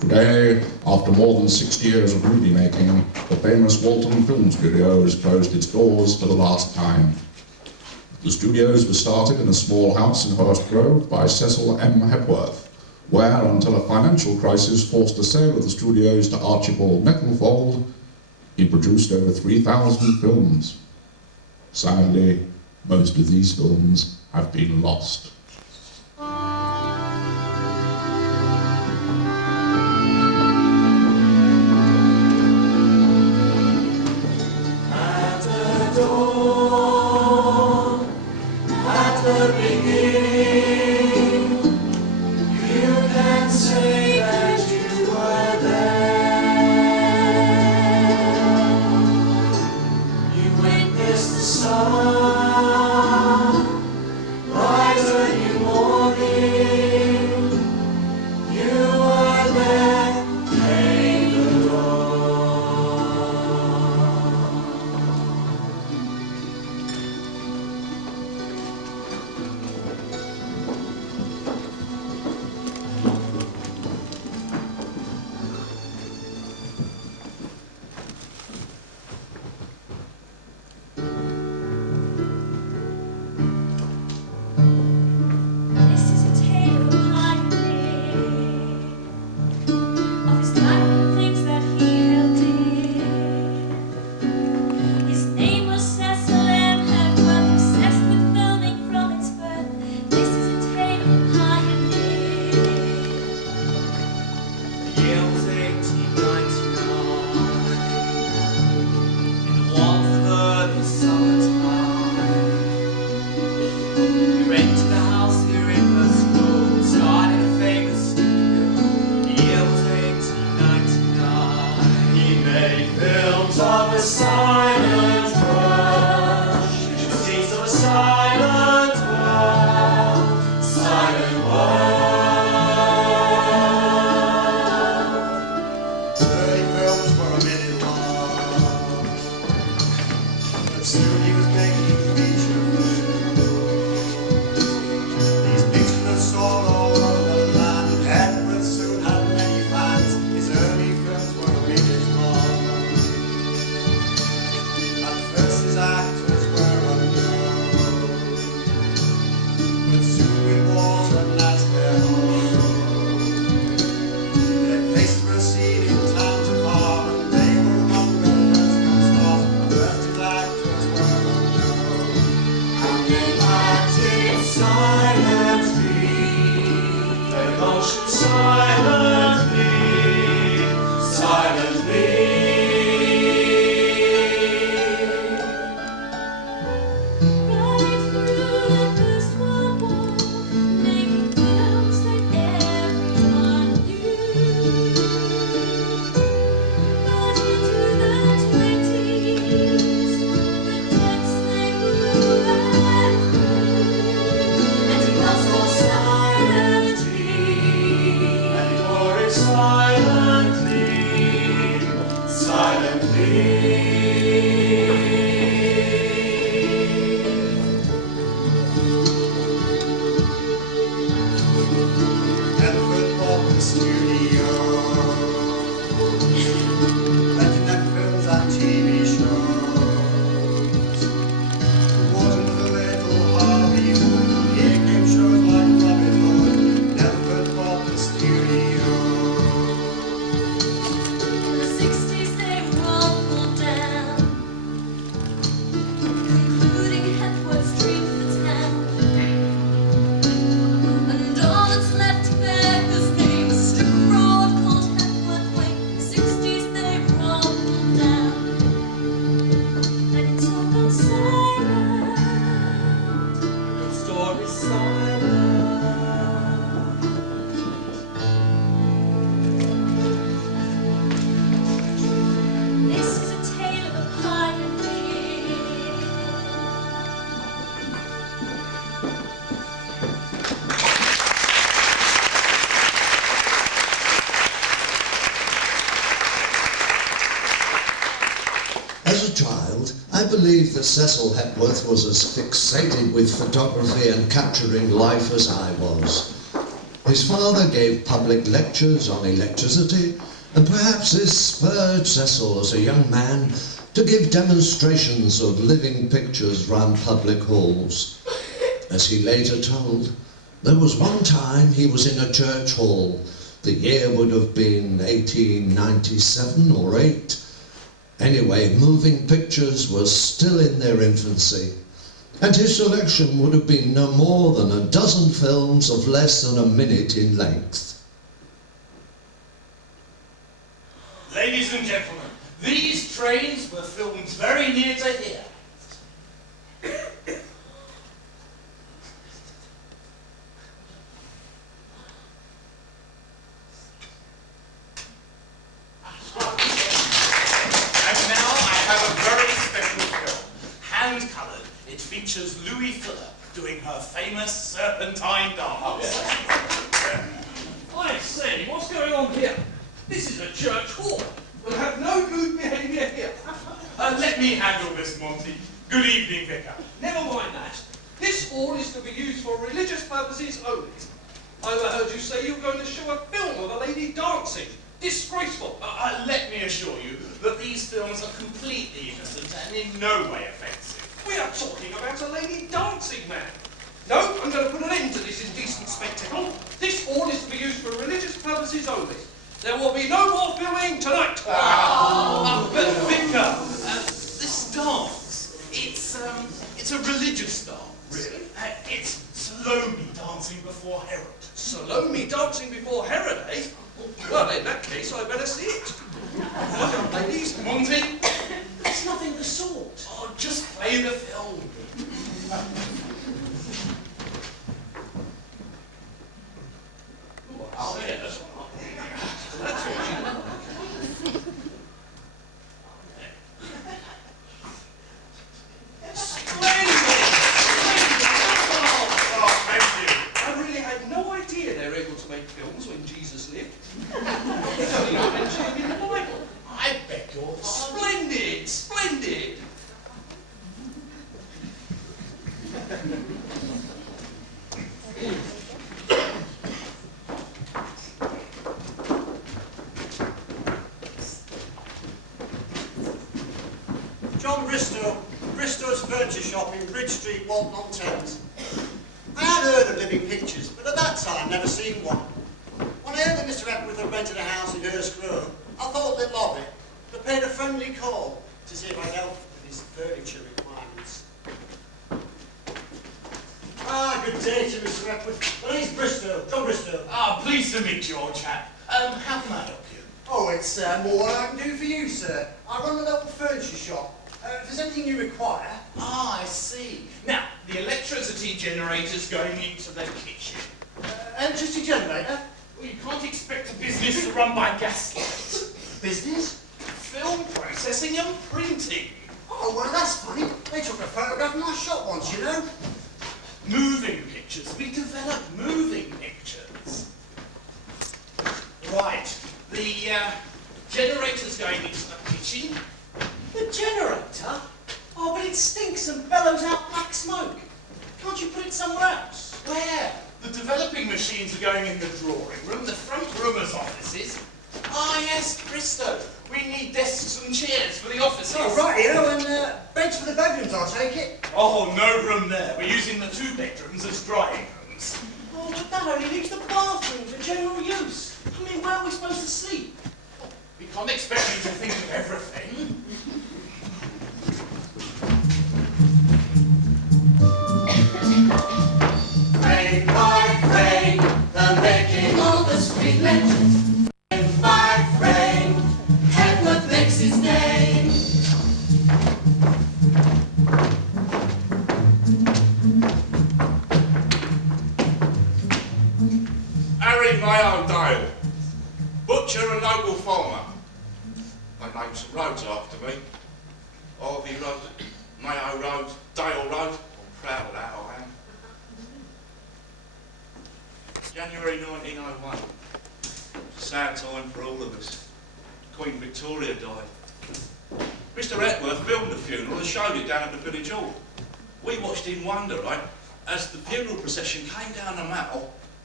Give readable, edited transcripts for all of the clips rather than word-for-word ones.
Today, after more than 60 years of movie making, the famous Walton Film Studio has closed its doors for the last time. The studios were started in a small house in Hurst Grove by Cecil Hepworth, where, until a financial crisis forced the sale of the studios to Archibald Nettlefold, he produced over 3,000 films. Sadly, most of these films have been lost. As a child, I believe that Cecil Hepworth was as fixated with photography and capturing life as I was. His father gave public lectures on electricity, and perhaps this spurred Cecil as a young man to give demonstrations of living pictures round public halls. As he later told, there was one time he was in a church hall. The year would have been 1897 or 8. Anyway, moving pictures were still in their infancy, and his selection would have been no more than a dozen films of less than a minute in length. Ladies and gentlemen, these trains were filmed very near to here. Features Louis Fuller doing her famous serpentine dance. I see. What's going on here? This is a church hall. We'll have no rude behaviour here. Let me handle this, Monty. Good evening, Vicar. Never mind that. This hall is to be used for religious purposes only. I overheard you say you were going to show a film of a lady dancing. Disgraceful. Let me assure you that these films are completely innocent and in no way offensive. We are talking about a lady dancing, man. No, I'm going to put an end to this indecent spectacle. This hall is to be used for religious purposes only. There will be no more filming tonight. But Vicar, this dance, it's a religious dance. Really? It's Salome dancing before Herod. Salome dancing before Herod, eh? Well, in that case, I better see it. What up, ladies? Monty? It's nothing the sort. Oh, just play the film. Oh, yes. That's what you like. Splendid! Oh, thank you. I really had no idea they were able to make films when Jesus lived. It's only not mentioned in the Bible. I beg your pardon. Splendid! Splendid! John Bristow, Bristow's Furniture Shop in Bridge Street, Walton on Thames. I had heard of living pictures, but at that time never seen one. When I heard that Mr. Hepworth had rented a house in Hurst Grove, I thought little of it, but paid a friendly call to see if I could help with his furniture requirements. Good day to Mr. Hepworth. My name's Bristow, John Bristow. Pleased to meet you, old chap. How can I help you? Oh, it's more than I can do for you, sir. I run a local furniture shop. If there's anything you require... I see. Now, the electricity generator's going into the kitchen. Electricity generator? Well, you can't expect a business to run by gaslight. Business? Film processing and printing. Oh, well, that's funny. They took a photograph of my shop once, you know. Moving pictures. We develop moving pictures. Right. The generator's going into the kitchen. The generator? Oh, but it stinks and bellows out black smoke. Can't you put it somewhere else? Where? The developing machines are going in the drawing room, the front roomers' offices. Yes, Bristow. We need desks and chairs for the offices. Oh, rightio, and beds for the bedrooms, I'll take it. Oh, no room there. We're using the 2 bedrooms as drying rooms. Oh, but that only leaves the bathroom for general use. I mean, where are we supposed to sleep? We can't expect you to think of everything. Frame by frame, the making of the street legends. Frame by frame, Hepworth makes his name. Harry Mayo Dale, butcher and local farmer. They named some roads after me. Harvey Road, Mayo Road, Dale Road. I'm proud of that, I am. January 1901. Sad time for all of us. Queen Victoria died. Mr. Hepworth filmed the funeral and showed it down at the village hall. We watched in wonder, right, as the funeral procession came down the Mall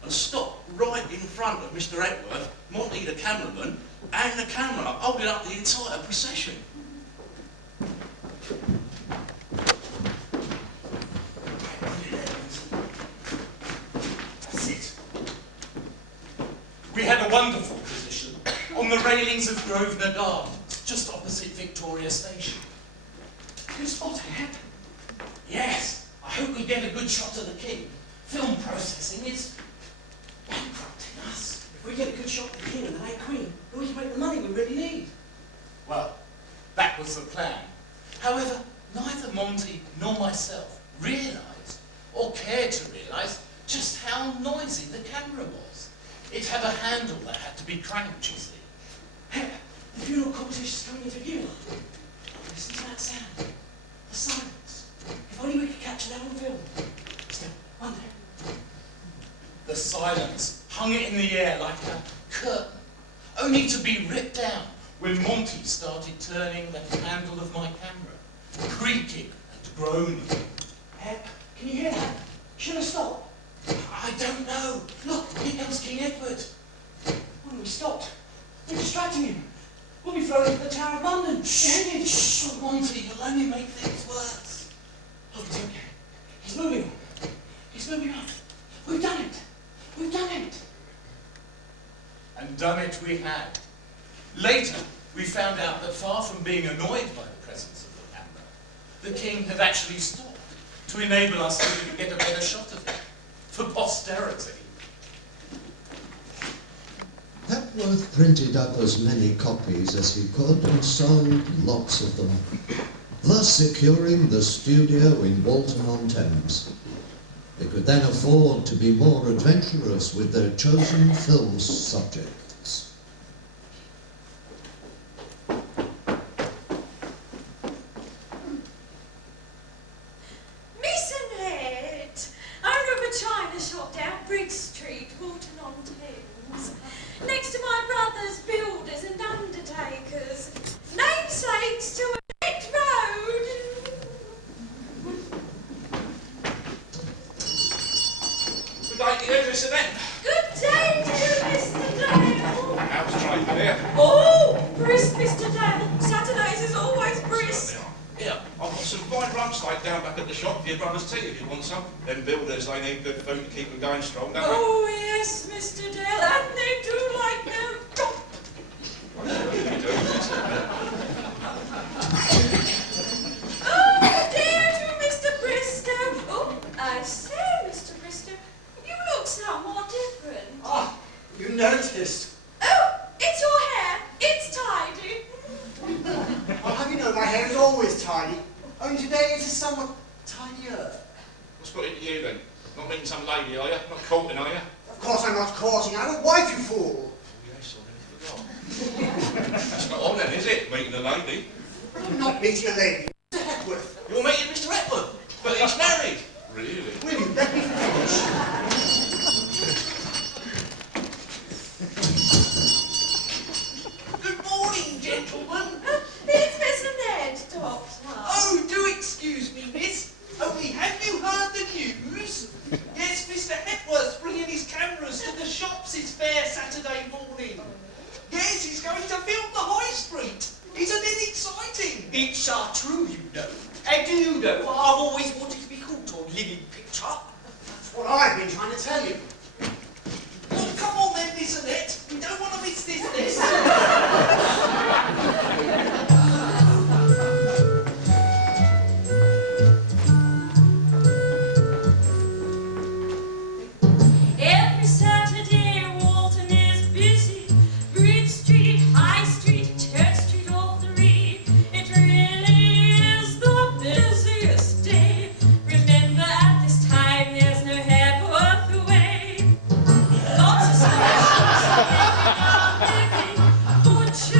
and stopped right in front of Mr. Hepworth, Monty the cameraman, and the camera holding up the entire procession. That's it. We had a wonderful position on the railings of Grosvenor Gardens, just opposite Victoria Station. You spot it? Yes. I hope we get a good shot of the king. Film processing is bankrupting us. If we get a good shot of the king and the late queen, then we can make the money we really need. Well, that was the plan. However, neither Monty nor myself realised, or cared to realise, just how noisy the camera was. It had a handle that had to be cranked, you see. Hey, the funeral cortege is coming into view. Listen to that sound. The silence. If only we could capture that on film. Still, one day. The silence hung it in the air like a curtain, only to be ripped down when Monty started turning the handle of my camera, creaking and groaning. Hep, can you hear that? Should I stop? I don't know. Look, here comes King Edward. When we stopped, we're distracting him. We'll be thrown into the Tower of London. Shh, shh, Monty, you'll only make things worse. Oh, it's okay. He's moving on. He's moving on. We've done it. We've done it. And done it we had. Later, we found out that far from being annoyed by the presence of the camera, the king had actually stopped to enable us to get a better shot of it, for posterity. Hepworth printed up as many copies as he could and sold lots of them, thus securing the studio in Walton-on-Thames. They could then afford to be more adventurous with their chosen film subjects. Miss Annette, owner of a china shop down Bridge Street, Walton-on-Thames. Next to my brother's builders and undertakers. Namesakes to Annette Road. Good day to you, Miss Annette. Good day to you, Mr. Dale. How's trade here? Oh, brisk, Mr. Dale. Saturdays is always brisk. Here, I've got some fine rump steak down back at the shop for your brother's tea if you want some. Them builders, they need good food to keep them going strong, don't they? Oh, yes, Mr. Dale, and they do like their chop. You do, Miss Annette. Oh, dear to Mr. Bristow. Oh, I say, Mr. Bristow, you look somewhat different. Ah, you noticed. Oh, it's your hair. It's tidy. Well, have you know my hair is always tidy. Only today it is somewhat tidier. What's got into you then? Not meeting some lady, are you? Not courting, are you? Of course I'm not courting. I'm a wife, you fool. Oh, yes, I nearly forgot. That's not on then, is it? Meeting a lady. I'm not meeting a lady. Mr. Hepworth, You're meeting Mr. Hepworth, but he's married. Really? will you let me finish? Good morning, gentlemen. It's Miss Annette, Doctor. Oh, do excuse me, miss. Only have you heard the news? Yes, Mr. Hepworth's bringing his cameras to the shops this fair Saturday morning. Yes, he's going to film the High Street. Isn't it exciting? It's true, you know. And do you know what I've always wanted to be called on living picture? That's what I've been trying to tell you. Well, come on then, Miss Annette. We don't want to miss this. Every Saturday, Walton is busy. Bridge Street, High Street, Church Street, all three. It really is the busiest day. Remember, at this time, there's no Hepworth away. Lots of specials, every now and then. For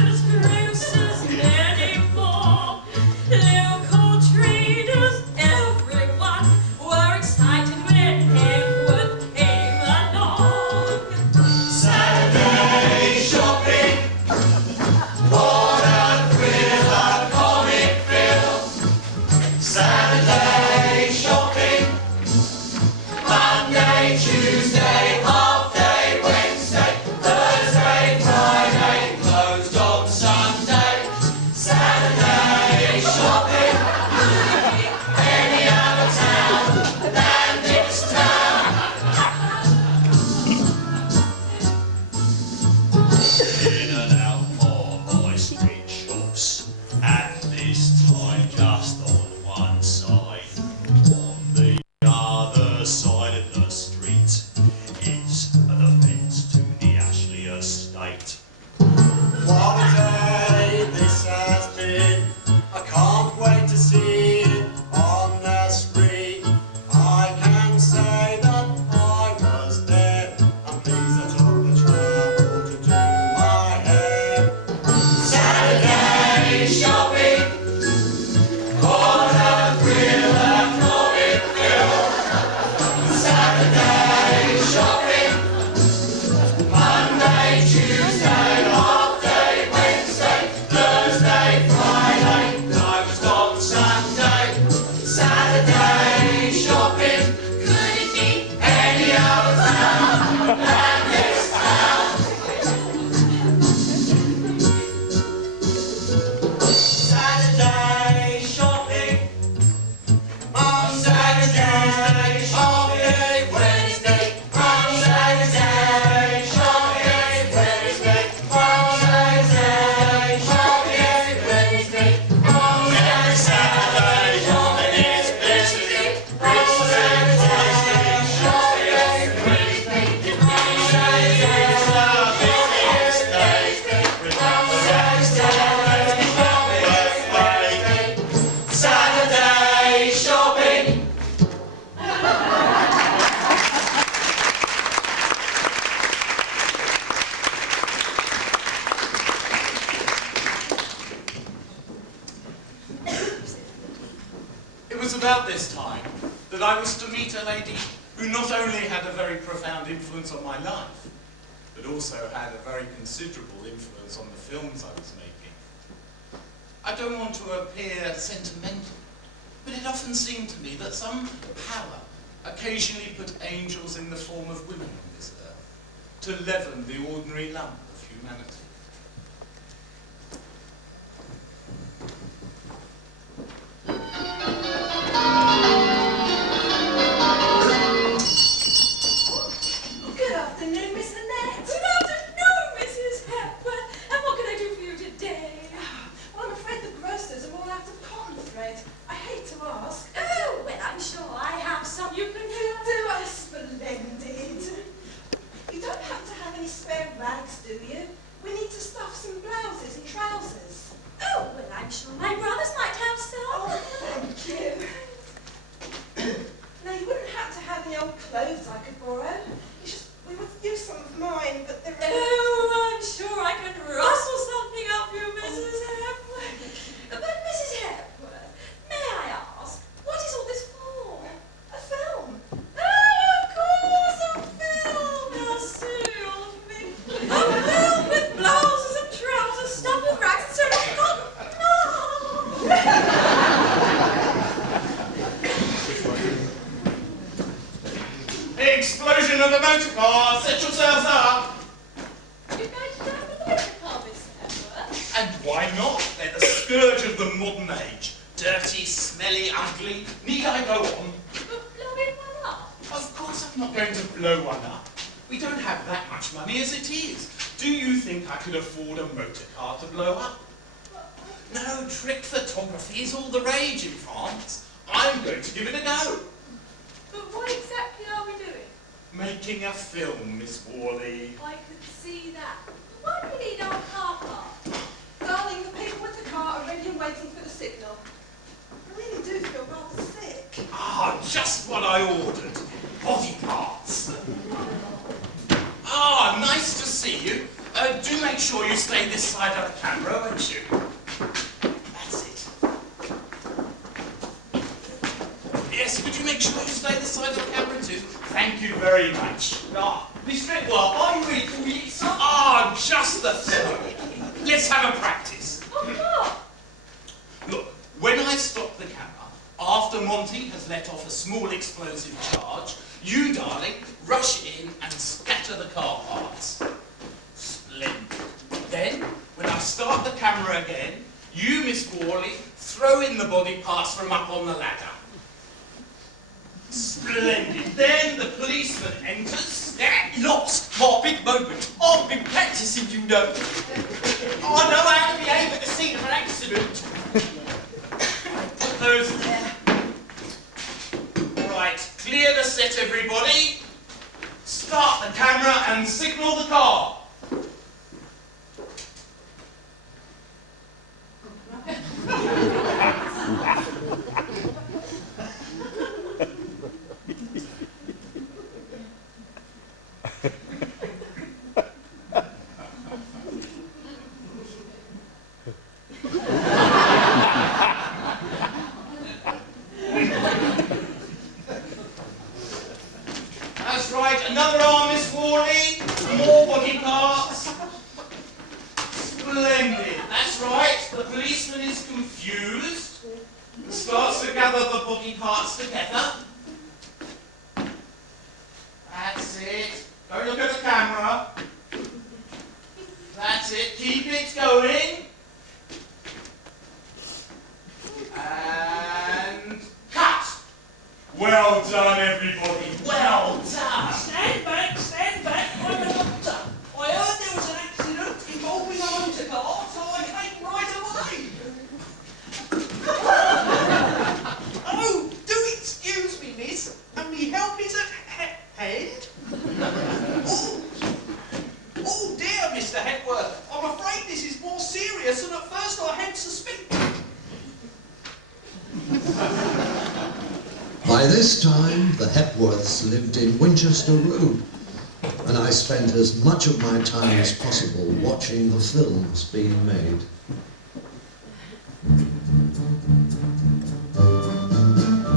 was about this time that I was to meet a lady who not only had a very profound influence on my life, but also had a very considerable influence on the films I was making. I don't want to appear sentimental, but it often seemed to me that some power occasionally put angels in the form of women on this earth to leaven the ordinary lump of humanity. Good afternoon, Miss Annette. Good afternoon, Mrs. Hepworth. And what can I do for you today? Well, I'm afraid the grocers are all out of cotton thread. I hate to ask. Oh, well, I'm sure I have some you can You do, I'm splendid. You don't happen to have any spare rags, do you? We need to stuff some blouses and trousers. Oh, well, I'm sure my brothers might have some. Oh, thank you. Now, you wouldn't happen to have any old clothes I could borrow? It's just, we would use some of mine, but they're... Oh, I'm sure I can rustle something up for you, Mrs. Hepworth. But, Mrs. Hepworth, may I ask, what is all this for? A film. Oh, of course, a film! How silly old me. A film with blouses and trousers stuffed with rags and sewn up in cotton. No! Explosion of a motor car! Set yourselves up! You're going to drive the motor car, Mrs. Hepworth? And why not? They're the scourge of the modern age. Dirty, smelly, ugly. Need I go on? But blowing one up. Of course I'm not going to blow one up. We don't have that much money as it is. Do you think I could afford a motor car to blow up? No, trick photography is all the rage in France. I'm going to give it a go. But what exactly are we doing? Making a film, Miss Worley. I could see that. Why do we need our car park? Darling, the people with the car are ready and waiting for the signal. I really do feel rather sick. Ah, just what I ordered. Body parts. Ah, nice to see you. Do make sure you stay this side of the camera, won't you? That's it. Yes, could you make sure you stay this side of the camera too? Thank you very much. Ah, Mr. Hepworth, are you ready for me? Ah, just the thing. Let's have a practice. Look, when I stop the camera, after Monty has let off a small explosive charge, you, darling, rush in and scatter the car parts. Splendid. Then, when I start the camera again, you, Miss Worley, throw in the body parts from up on the ladder. Splendid. Then the policeman enters. Lost my big moment. I've been practicing, you know. I know how to behave at the scene of an accident. Put those there. Right, clear the set, everybody. Start the camera and signal the car. That's right, another arm, Miss Worley. More body parts. Splendid. That's right, the policeman is confused. Starts to gather the body parts together. That's it. Don't look at the camera. That's it. Keep it going. And cut. Well done, everybody. Well done. Stand back, stand back. I'm a doctor. I heard there was an accident involving a motor car, so I came right away. Oh, do excuse me, miss. And me help is at hand. Oh dear, Mr. Hepworth. I'm afraid this is more serious than at first I had suspected. By this time, the Hepworths lived in Winchester Road, and I spent as much of my time as possible watching the films being made.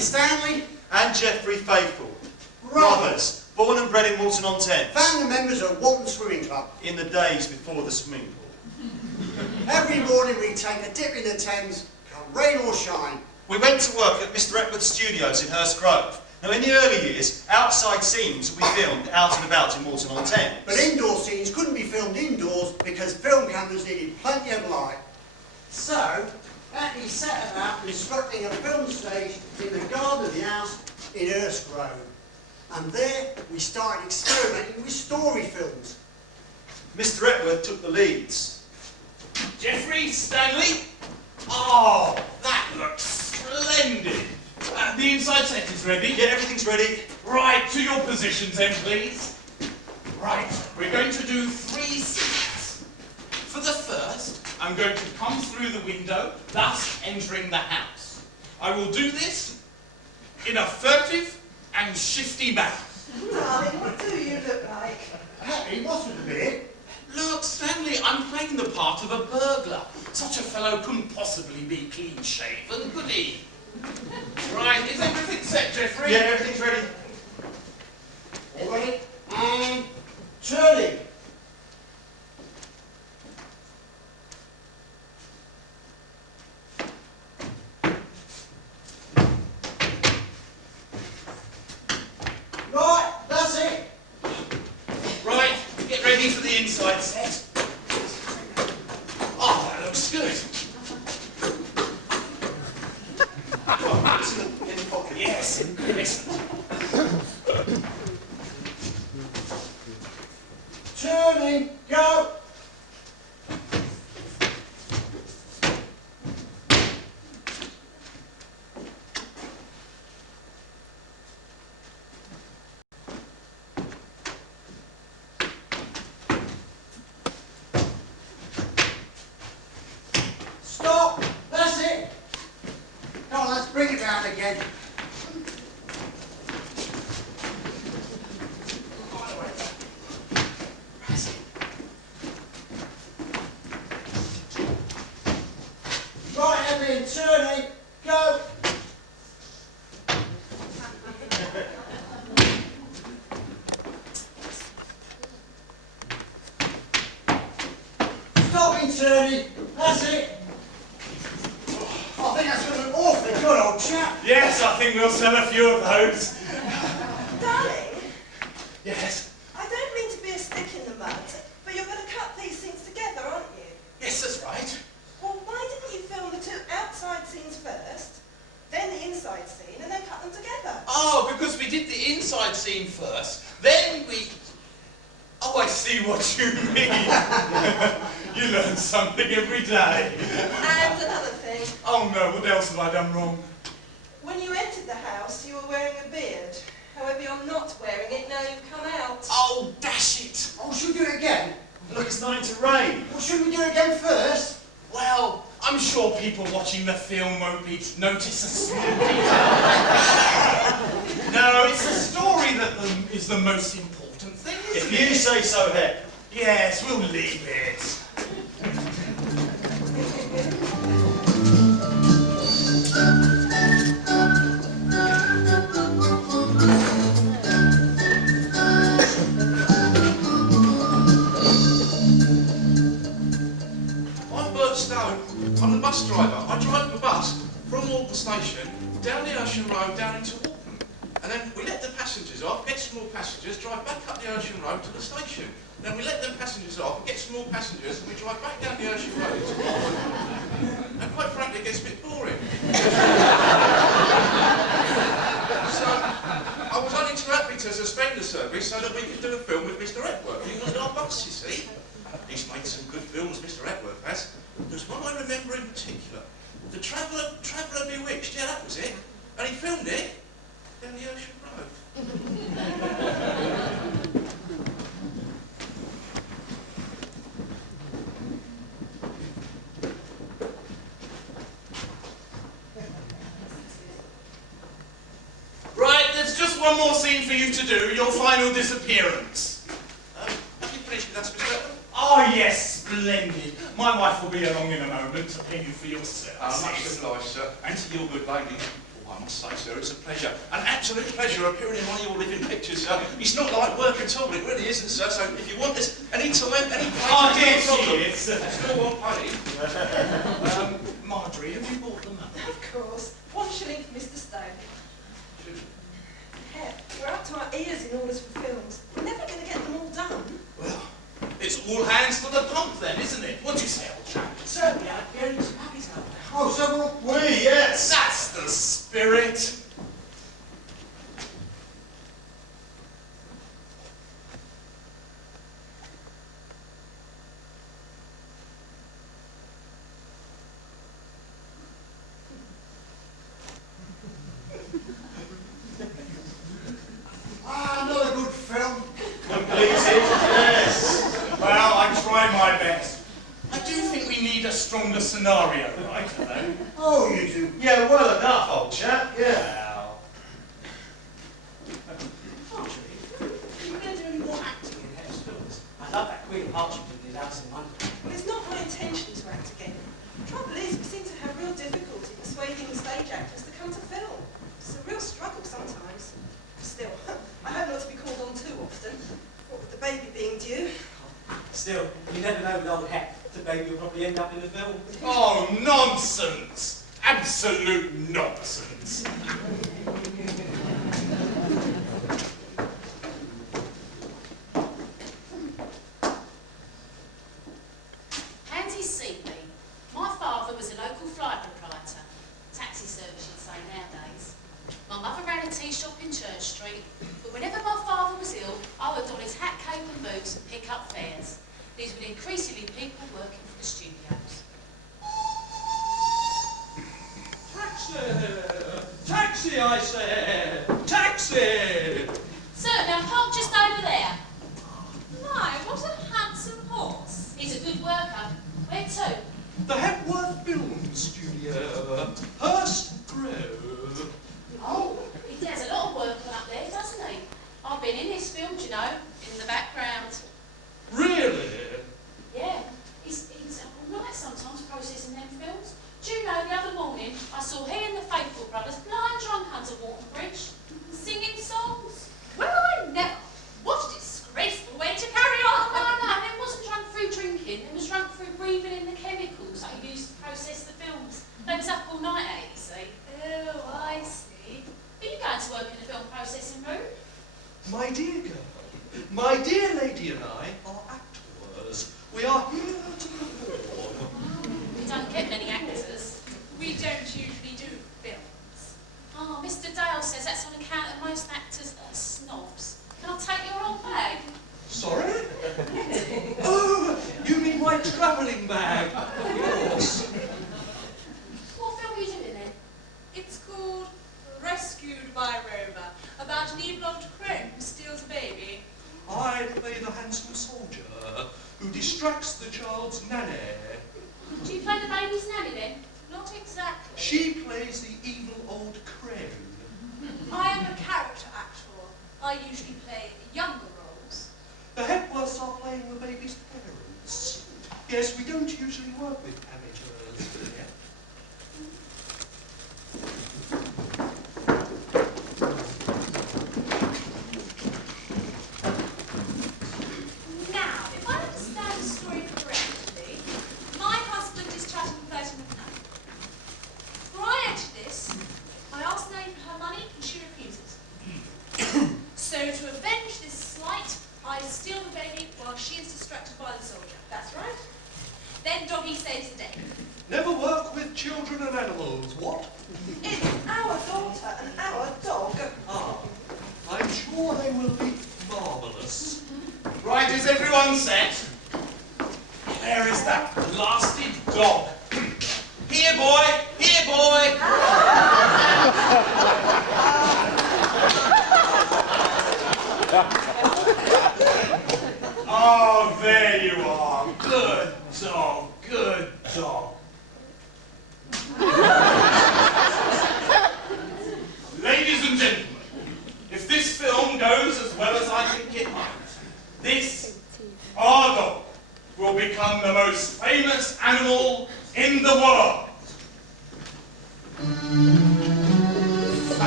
Stanley and Geoffrey Faithful. Right. Brothers, born and bred in Walton-on-Thames. Founder members of Walton Swimming Club. In the days before the swimming pool. Every morning we take a dip in the Thames, come rain or shine. We went to work at Mr. Hepworth Studios in Hurst Grove. Now, in the early years, outside scenes would be filmed out and about in Walton-on-Thames. But indoor scenes couldn't be filmed indoors because film cameras needed plenty of light. So, Atlee set about constructing a film stage in the garden of the house in Hurst Grove. And there we started experimenting with story films. Mr. Hepworth took the leads. Geoffrey, Stanley? Oh, that looks splendid. The inside set is ready? Yeah, everything's ready. Right, to your positions then, please. Right, we're going to do 3 scenes. For the first, I'm going to come through the window, thus entering the house. I will do this in a furtive and shifty manner. Darling, what do you look like? Happy, what's with the beard? Look, Stanley, I'm playing the part of a burglar. Such a fellow couldn't possibly be clean-shaven, could he? Right, is everything set, Geoffrey? Yeah, everything's ready. All ready? And turning. Right, that's it. Right, get ready for the inside set. Oh, that looks good. In the pocket. Yes, excellent. Turning, go. Stop, that's it. Now let's bring it round again. Right, Evelyn, turning, go. Stopping, turning, that's it. I think that's got an awfully good old chap. Yes, I think we'll sell a few of those. Darling, Yes. I don't mean to be a stick in the mud, but you're going to cut these things together, aren't you? Yes, that's right. Well, why didn't you film the 2 outside scenes first, then the inside scene, and then cut them together? Oh, because we did the inside scene first, then we... Oh, I see what you mean. You learn something every day. And another thing, Oh no, what else have I done wrong? when you entered the house, you were wearing a beard. However, you're not wearing it now you've come out. Oh, dash it. Oh, should we do it again? Look, it's starting to rain. Well, shouldn't we do it again first? Well, I'm sure people watching the film won't notice a small detail. No, it's the story that is the most important thing, isn't If it? you say so, Hep. Yes, we'll leave it. I'm Bert Stone. I'm the bus driver. I drive the bus from Walton Station down the Ocean Road down into Walton. And then we let the passengers off, get some more passengers, drive back up the Ocean Road to the station. Then we let them passengers off, get some more passengers, and we drive back down the Ocean Road to Walton. And quite frankly, it gets a bit boring. So I was only too happy to suspend the service so that we could do a film with Mr. Hepworth. He wanted our bus, you see. He's made some good films, Mr. Hepworth has. There's one I remember in particular. The Traveller Bewitched, yeah, that was it. And he filmed it down the Ocean Road. Right, there's just one more scene for you to do, your final disappearance. Have you finished with that, Mr. Hepworth? Oh yes, splendid. My wife will be along in a moment to pay you for your services. Much obliged, sir. And to your good lady. Oh, I must say, sir, sir. It's a pleasure, an absolute pleasure appearing in one of your living pictures, sir. It's not like work at all, it really isn't, sir. So if you want this any time, any place, Oh, no here problem. she is. Still want money. Marjorie, have you bought them up? Of course. 1 shilling for Mr. Stone. Hep, we're up to our ears in orders for films. We're never going to get them all done. Well, it's all hands to the pump then, isn't it? What do you say, old chap? Certainly, I'd be only too happy to help. Oh, so will we, yes. That's the spirit. Another good film. Completed, yes. Well, I try my best. I do think we need a stronger scenario, right? Hello? Oh, you do. Yeah, well enough, old chap, yeah. Well, Marjorie, are you going to do any more acting in Hep's films? I love that Queen of Hearts you did Alice in Wonderland. Well, it's not my intention to act again. The trouble is, we seem to have real difficulty persuading the stage actors to come to film. It's a real struggle sometimes. Still, I hope not to be called on too often. What with the baby being due. Still, you never know with old Hep. The baby will probably end up in the film. oh, nonsense. Absolute nonsense. Handy's seen me. My father was a local flight proprietor. Taxi service, you'd say nowadays. My mother ran a tea shop in Church Street, but whenever my father was ill, I would don his hat, cape and boots and pick up fares. These were increasingly people working for the studios. Taxi! Taxi, I said! Taxi! Sir, now park just over there. My, what a handsome horse. He's a good worker. Where to? The Hepworth Film Studio, Hurst Grove. Oh, he does a lot of work up there, doesn't he? I've been in his film, you know, in the background. Really? Yeah, he's all right sometimes processing them films. Do you know, the other morning, I saw he and the Faithful Brothers blind drunk under Walton Bridge, singing songs. Well, I never. What a disgraceful way to carry on. No, they wasn't drunk through drinking. They was drunk through breathing in the chemicals that are used to process the films. They was up all night at it, you see. Oh, I see. Are you going to work in the film processing room? My dear girl, my dear lady and I are actors. We are here to perform. We don't get many actors. We don't usually do films. Oh, Mr. Dale says that's on account of most actors are snobs. Can I take your old bag? Sorry? Oh, you mean my travelling bag? Of course. What film are you doing then? It's called Rescued by Rover, about an evil old crone who steals a baby. I play the handsome soldier who distracts the child's nanny. Do you play the baby's nanny then? Not exactly. She plays the evil old crone. I am a character actor. I usually play younger roles. The Hepworths are playing the baby's parents. Yes, we don't usually work with amateurs here. Now, if I understand the story correctly, my husband is chatting and flirting with Nan. Prior to this, I asked Nan for her money and she refuses. So to avenge this slight, I steal the baby while she is distracted by the soldier. That's right. Then Doggy saves the day. Never work with children and animals, what? It's our daughter and our dog. Ah, I'm sure they will be marvellous. Right, is everyone set? Where is that blasted dog? Here, boy! Here, boy! Oh, there you are. Good dog, good dog. Ladies and gentlemen, if this film goes as well as I think it might, this, our dog, will become the most famous animal in the world.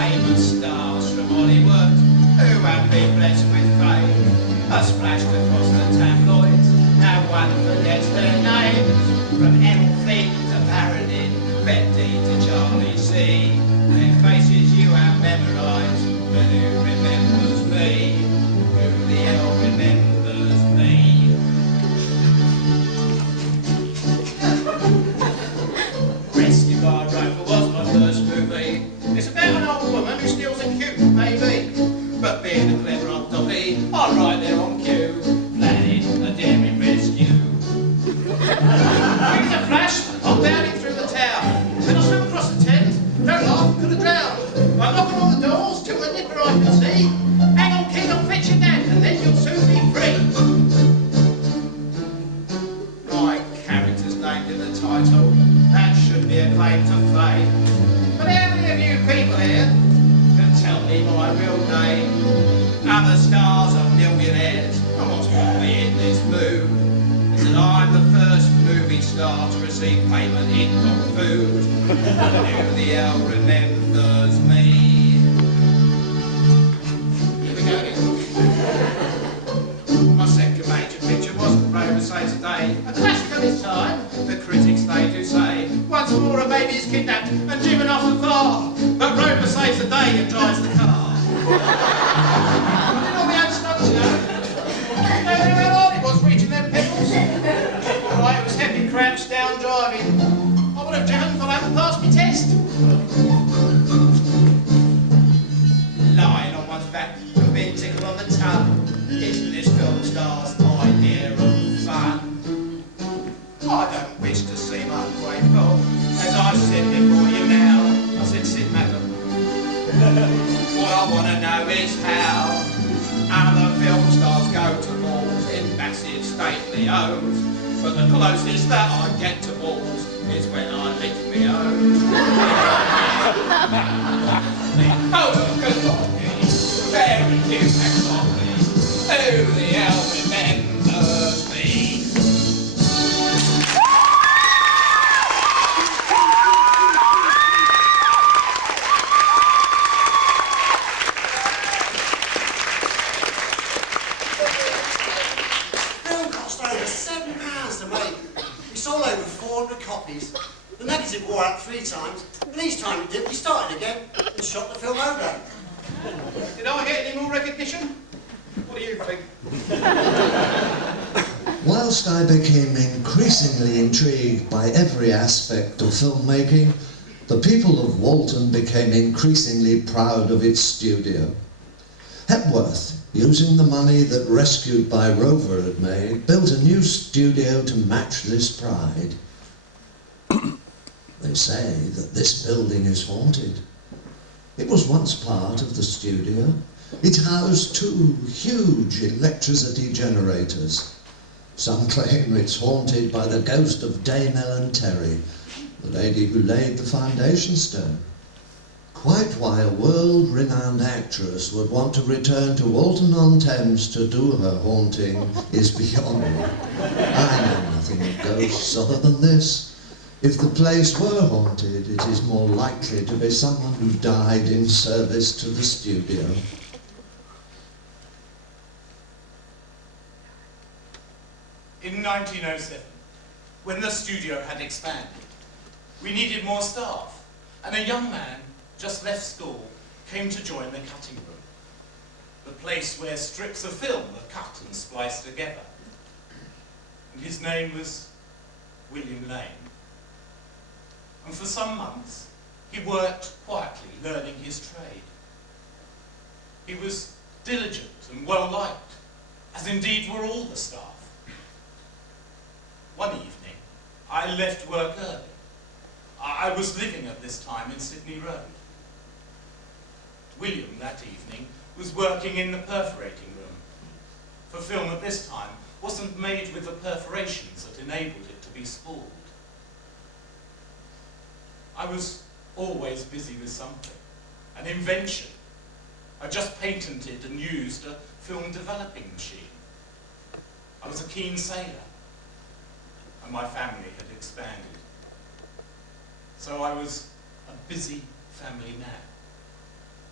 famous stars from Hollywood who have been blessed with fame are splashed across the tabloids. No one forgets their names, from Elfie to Marilyn, Betty to Charlie C. Their faces you have memorised, but who remembers me? Who the hell remembers me? Rescue by Rover was my first movie. It's about an old woman who steals a cute baby. But being a clever old doggy, I'm right there on cue, planning a daring rescue. Quick as a flash, I'm bounding through the town. Then I swim across the Thames, don't laugh, could have drowned. I knock on all the doors, till the nipper I can see. Hang on, kid, I'll fetch you down, and then you'll soon be free. My character's named in the title. That should be a claim to fame. But how many of you people here can tell me my real name? Other stars are millionaires, and what's got me in this mood is that I'm the first movie star to receive payment in dog food. Who the hell remembers me? Here we go. My second major picture was Rover Saves the Day. A classic of its time, the critics they do say. Once more a baby is kidnapped and driven off the bar, but Rover saves the day and drives the car. I did all my own stunts, you know. Know how hard it was reaching them pedals? Alright, it was heavy, crouched down driving. I would have driven if I hadn't passed my test. Lying on one's back and being tickled on the tongue. Isn't this film star's idea of fun? I don't wish to seem ungrateful as I sit before you now. I said, sit, madam. What I want to know is how other film stars go to balls in massive stately O's. But the closest that I get to balls is when I lick me own. Oh, good on me. Very cute and lovely. Who the hell remembers me? Film cost over £7 to make. We sold over 400 copies. The negative wore out 3 times, and each time it did, we started again and shot the film over. Did I get any more recognition? What do you think? Whilst I became increasingly intrigued by every aspect of filmmaking, the people of Walton became increasingly proud of its studio. Hepworth, using the money that Rescued by Rover had made, built a new studio to match this pride. They say that this building is haunted. It was once part of the studio. It housed 2 huge electricity generators. Some claim it's haunted by the ghost of Dame Ellen Terry, the lady who laid the foundation stone. Quite why a world-renowned actress would want to return to Walton-on-Thames to do her haunting is beyond me. I know nothing of ghosts other than this. If the place were haunted, it is more likely to be someone who died in service to the studio. In 1907, when the studio had expanded, we needed more staff, and a young man just left school came to join the cutting room, the place where strips of film are cut and spliced together. And his name was William Lane. And for some months, he worked quietly, learning his trade. He was diligent and well-liked, as indeed were all the staff. One evening, I left work early. I was living at this time in Sydney Road. William, that evening, was working in the perforating room. For film at this time wasn't made with the perforations that enabled it to be spooled. I was always busy with something, an invention. I just patented and used a film developing machine. I was a keen sailor, and my family had expanded. So I was a busy family man.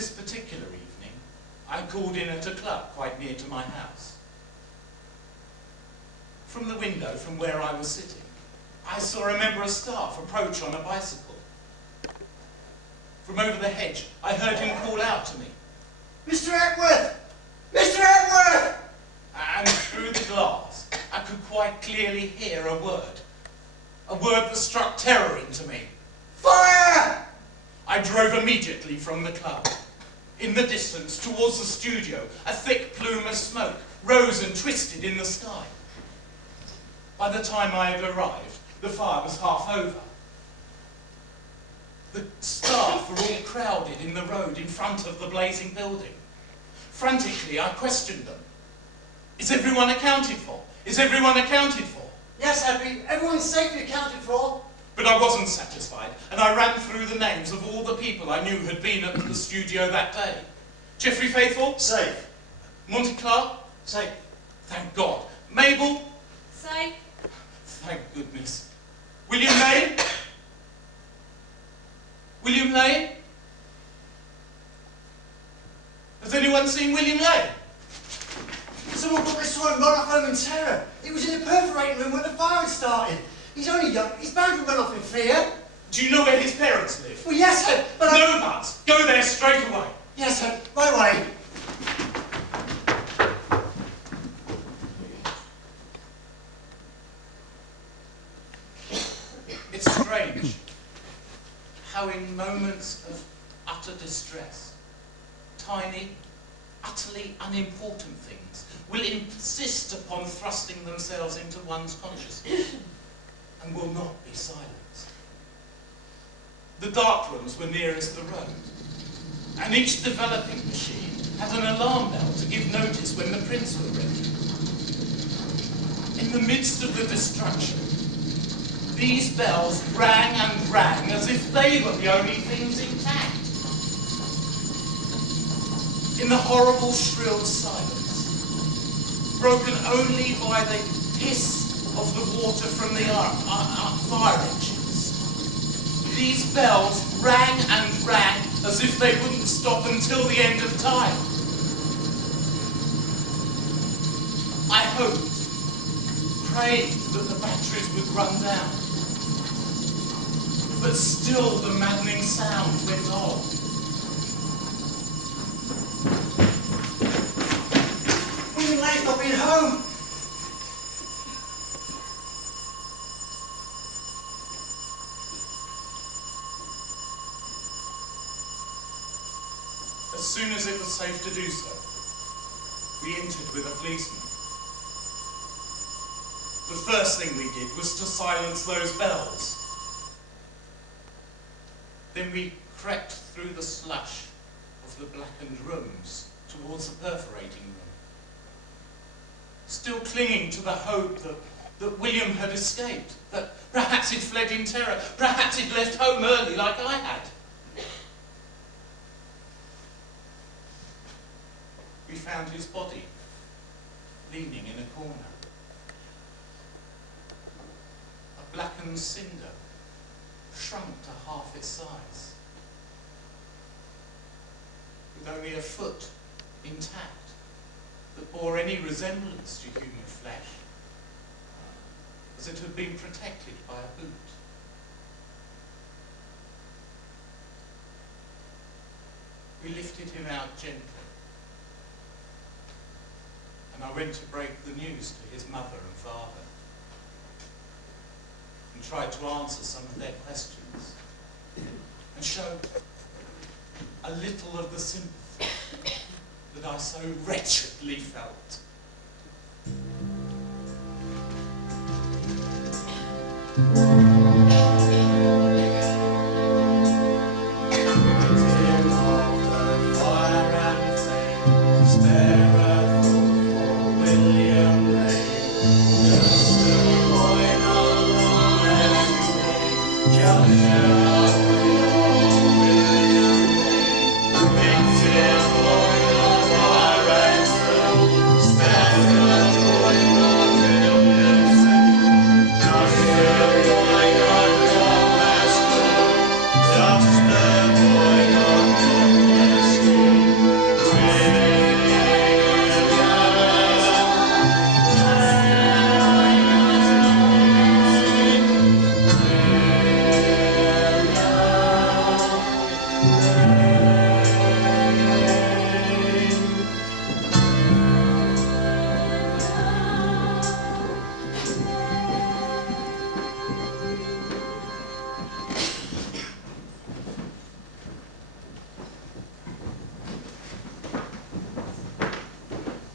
this particular evening, I called in at a club quite near to my house. From the window from where I was sitting, I saw a member of staff approach on a bicycle. From over the hedge, I heard him call out to me. Mr. Hepworth! Mr. Hepworth! And through the glass, I could quite clearly hear a word that struck terror into me. Fire! I drove immediately from the club. In the distance, towards the studio, a thick plume of smoke rose and twisted in the sky. By the time I had arrived, the fire was half over. The staff were all crowded in the road in front of the blazing building. Frantically, I questioned them. Is everyone accounted for? Is everyone accounted for? Yes, Happy. Everyone's safely accounted for. But I wasn't satisfied, and I ran through the names of all the people I knew had been at the studio that day. Geoffrey Faithful? Safe. Monty Clark? Safe. Thank God. Mabel? Safe. Thank goodness. William Lane? William Lane? Has anyone seen William Lane? Someone thought they saw him run off home in terror. He was in the perforating room when the fire had started. He's only young. He's bound to run off in fear. Do you know where his parents live? Well, yes, sir, but No buts. Go there straight away. Yes, sir. Right away. It's strange how in moments of utter distress, tiny, utterly unimportant things will insist upon thrusting themselves into one's consciousness and will not be silenced. The dark rooms were nearest the road, and each developing machine had an alarm bell to give notice when the prints were ready. In the midst of the destruction, these bells rang and rang as if they were the only things intact. In the horrible shrilled silence, broken only by the hiss of the water from the fire engines, these bells rang and rang as if they wouldn't stop until the end of time. I hoped, prayed that the batteries would run down. But still the maddening sound went on. William Lane's not been home. As soon as it was safe to do so, we entered with a policeman. The first thing we did was to silence those bells. Then we crept through the slush of the blackened rooms towards the perforating room, still clinging to the hope that William had escaped, that perhaps he'd fled in terror, perhaps he'd left home early like I had. We found his body leaning in a corner, a blackened cinder, shrunk to half its size, with only a foot intact that bore any resemblance to human flesh, as it had been protected by a boot. We lifted him out gently, and I went to break the news to his mother and father, and tried to answer some of their questions, and show a little of the sympathy that I so wretchedly felt. Spare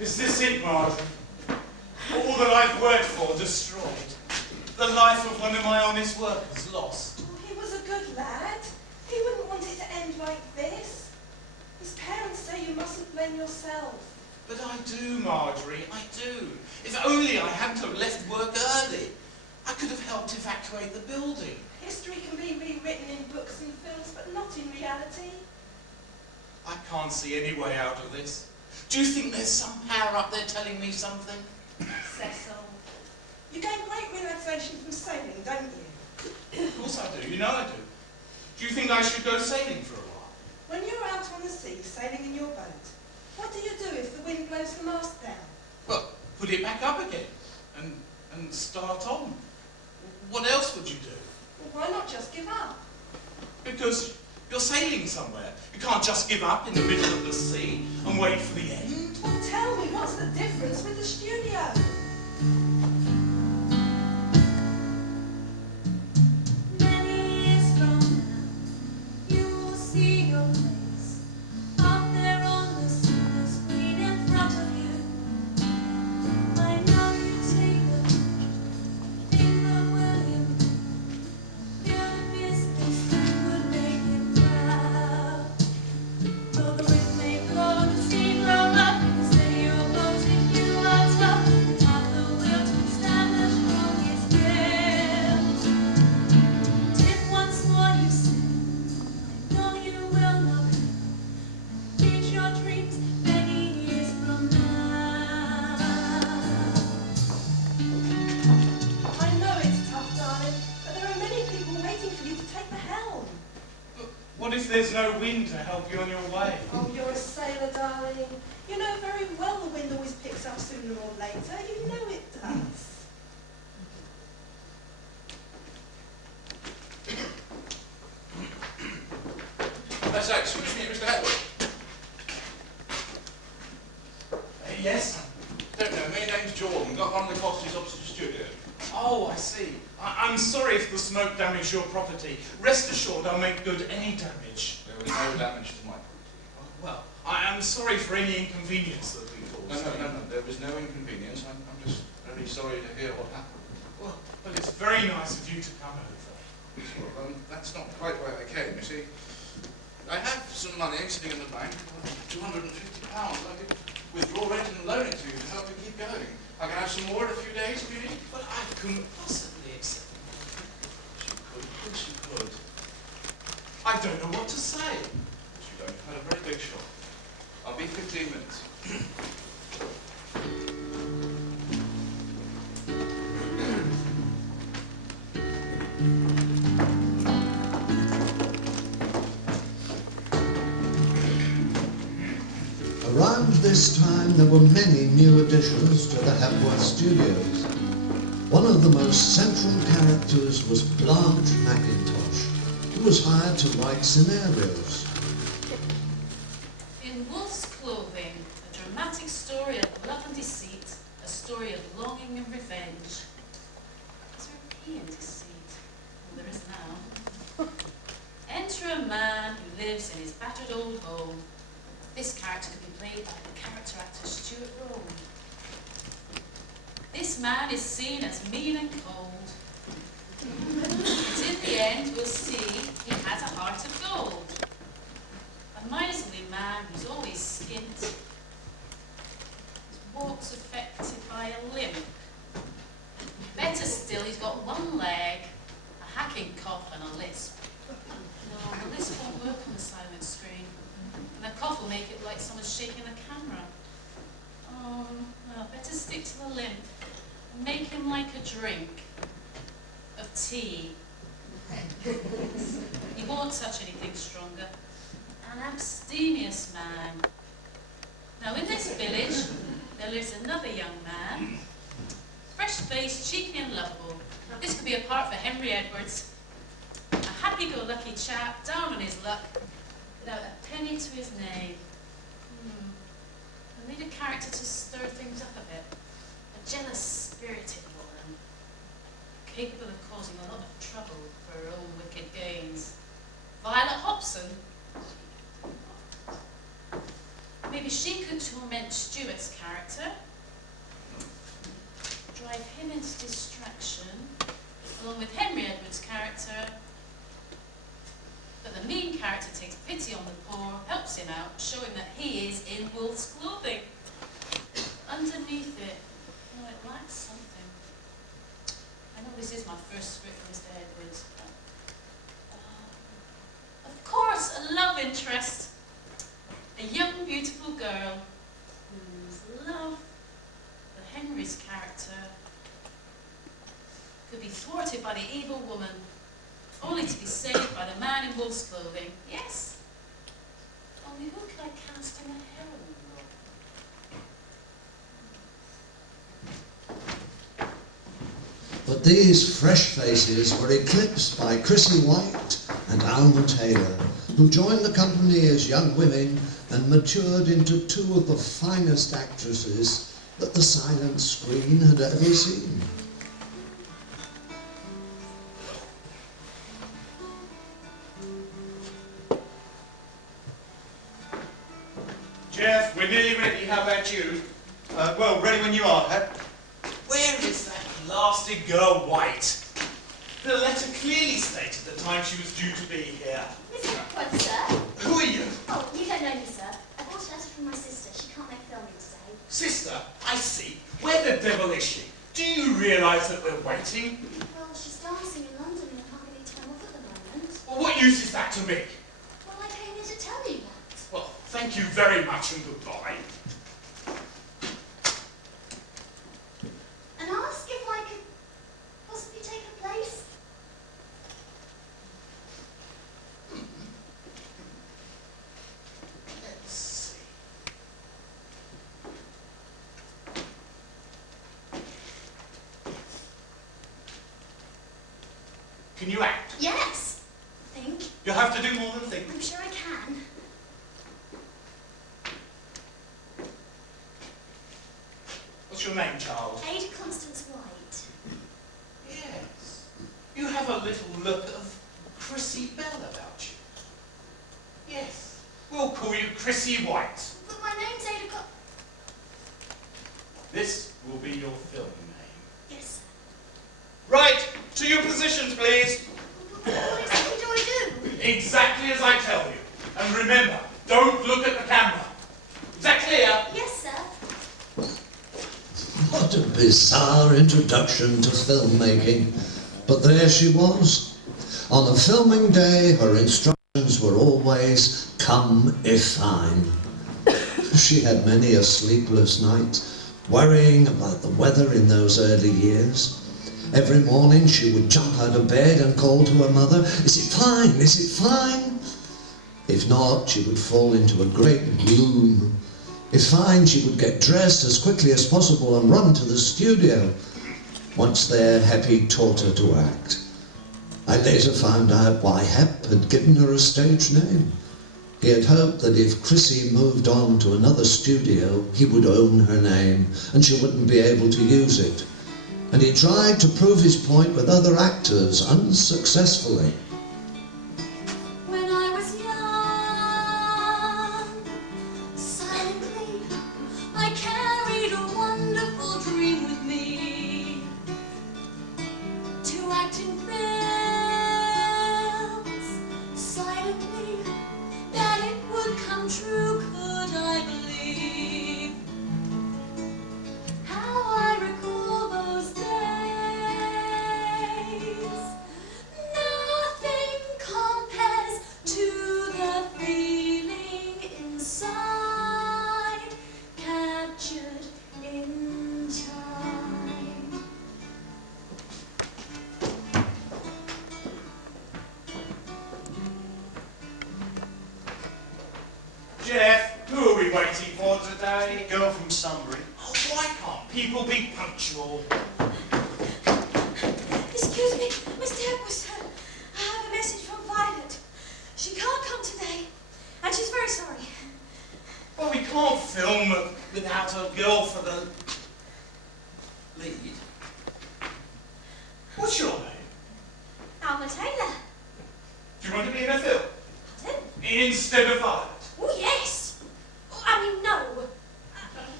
Is this it, Marjorie? All that I've worked for destroyed. The life of one of my honest workers lost. Oh, he was a good lad. He wouldn't want it to end like this. His parents say you mustn't blame yourself. But I do, Marjorie, I do. If only I hadn't have left work early. I could have helped evacuate the building. History can be rewritten in books and films, but not in reality. I can't see any way out of this. Do you think there's some power up there telling me something? Cecil, you gain great relaxation from sailing, don't you? Of course I do, you know I do. Do you think I should go sailing for a while? When you're out on the sea, sailing in your boat, what do you do if the wind blows the mast down? Well, put it back up again and start on. What else would you do? Well, why not just give up? Because you're sailing somewhere. You can't just give up in the middle of the sea and wait for the end. Well, tell me, what's the difference with the studio? Many years from now, you will see your face out there on the silver screen in front of you. I know you take the think of William, your business would make him proud. Though the wind may blow and the sea blow up, you can steady your boat if you are tough. Have the will to stand as strong as gale. If once more you say, I know you will not reach your dreams many years from now. I know it's tough, darling, but there are many people waiting for you to take the helm. But what if there's no wind to help you on your way? Oh, you're a sailor, darling. You know very well the wind always picks up sooner or later. You know it does. Excuse me, Mr. Hepworth. Yes? Don't know, my name's Jordan. Got one of the cottages opposite the studio. Oh, I see. I'm sorry if the smoke damaged your property. Rest assured I'll make good any damage. There was no damage to my property. Well, I am sorry for any inconvenience that we caused. No, there was no inconvenience. I'm just very sorry to hear what happened. Well, it's very nice of you to come over. Well, that's not quite why I came, you see. I have some money sitting in the bank, £250. I could withdraw it and loan it to you to help you keep going. I can have some more in a few days if you need. But I couldn't possibly accept it. Of course you could. I don't know what to say. You don't. You've had a very big shock. I'll be 15 minutes. Around this time, there were many new additions to the Hepworth Studios. One of the most central characters was Blanche Mackintosh, who was hired to write scenarios. In Wolf's Clothing, a dramatic story of love and deceit, a story of longing and revenge. Is there a P in deceit? Well, there is now. Enter a man who lives in his battered old home. This character could be played by the character actor Stuart Rowan. This man is seen as mean and cold. But in the end, we'll see he has a heart of gold. A miserly man who's always skint. His walk's affected by a limp. Better still, he's got one leg, a hacking cough and a lisp. No, the lisp won't work on the silent screen. And the cough will make it like someone's shaking the camera. Oh, well, better stick to the limp and make him like a drink of tea. He won't touch anything stronger. An abstemious man. Now in this village, there lives another young man. Fresh-faced, cheeky and lovable. This could be a part for Henry Edwards. A happy-go-lucky chap, down on his luck, without a penny to his name. I need a character to stir things up a bit. A jealous, spirited woman, capable of causing a lot of trouble for her own wicked gains. Violet Hobson. Maybe she could torment Kent Stewart's character, drive him into distraction, along with Henry Edwards' character, but the mean character takes pity on the poor, helps him out, showing that he is in wolf's clothing. Underneath it, oh, it lacks something. I know this is my first script for Mr. Edwards, but, of course, a love interest. A young, beautiful girl whose love for Henry's character could be thwarted by the evil woman, only to be saved by the man in wolf's clothing. Yes. Only who could I cast in a heroine role? But these fresh faces were eclipsed by Chrissy White and Alma Taylor, who joined the company as young women and matured into two of the finest actresses that the silent screen had ever seen. Jeff, we're nearly ready. How about you? Well, ready when you are, Hep. Where is that blasted girl White? The letter clearly stated the time she was due to be here. Miss Hepworth, sir. Who are you? Oh, you don't know me, sir. I bought a letter from my sister. She can't make filming today. Sister, I see. Where the devil is she? Do you realise that we're waiting? Well, she's dancing in London and can't get any time off at the moment. Well, what use is that to me? Well, I came here to tell you that. Well, thank you very much and goodbye. And ask if I could possibly take her place. Let's see. Can you act? Yes, I think. You'll have to do more than think. I'm sure I can. What's your name, child? Ada Constance White. Yes. You have a little look of Chrissy Bell about you. Yes. We'll call you Chrissy White. But my name's Ada Con... This will be your film name. Yes, sir. Right, to your positions, please. But what exactly do I do? Exactly as I tell you. And remember, don't look at the camera. Is that clear? Yes, sir. What a bizarre introduction to filmmaking. But there she was. On a filming day, her instructions were always, come if fine. She had many a sleepless night, worrying about the weather in those early years. Every morning she would jump out of bed and call to her mother, is it fine? Is it fine? If not, she would fall into a great gloom. If fine, she would get dressed as quickly as possible and run to the studio. Once there, Heppy taught her to act. I later found out why Hep had given her a stage name. He had hoped that if Chrissy moved on to another studio, he would own her name and she wouldn't be able to use it. And he tried to prove his point with other actors unsuccessfully. When I was young, silently, I carried a wonderful dream with me to act in films, silently, that it would come true, could I believe. How I recall those days. Nothing compares to the feeling inside, captured in time. Jeff, who are we waiting for today? Girl from Sunbury. Oh, why can't people be punctual? Excuse me, Mr. Hepworth, sir. I have a message from Violet. She can't come today, and she's very sorry. Well, we can't film without a girl for the lead. What's your name? Alma Taylor. Do you want to be in a film? Pardon? Instead of Violet? Oh, yes. Oh, I mean, no.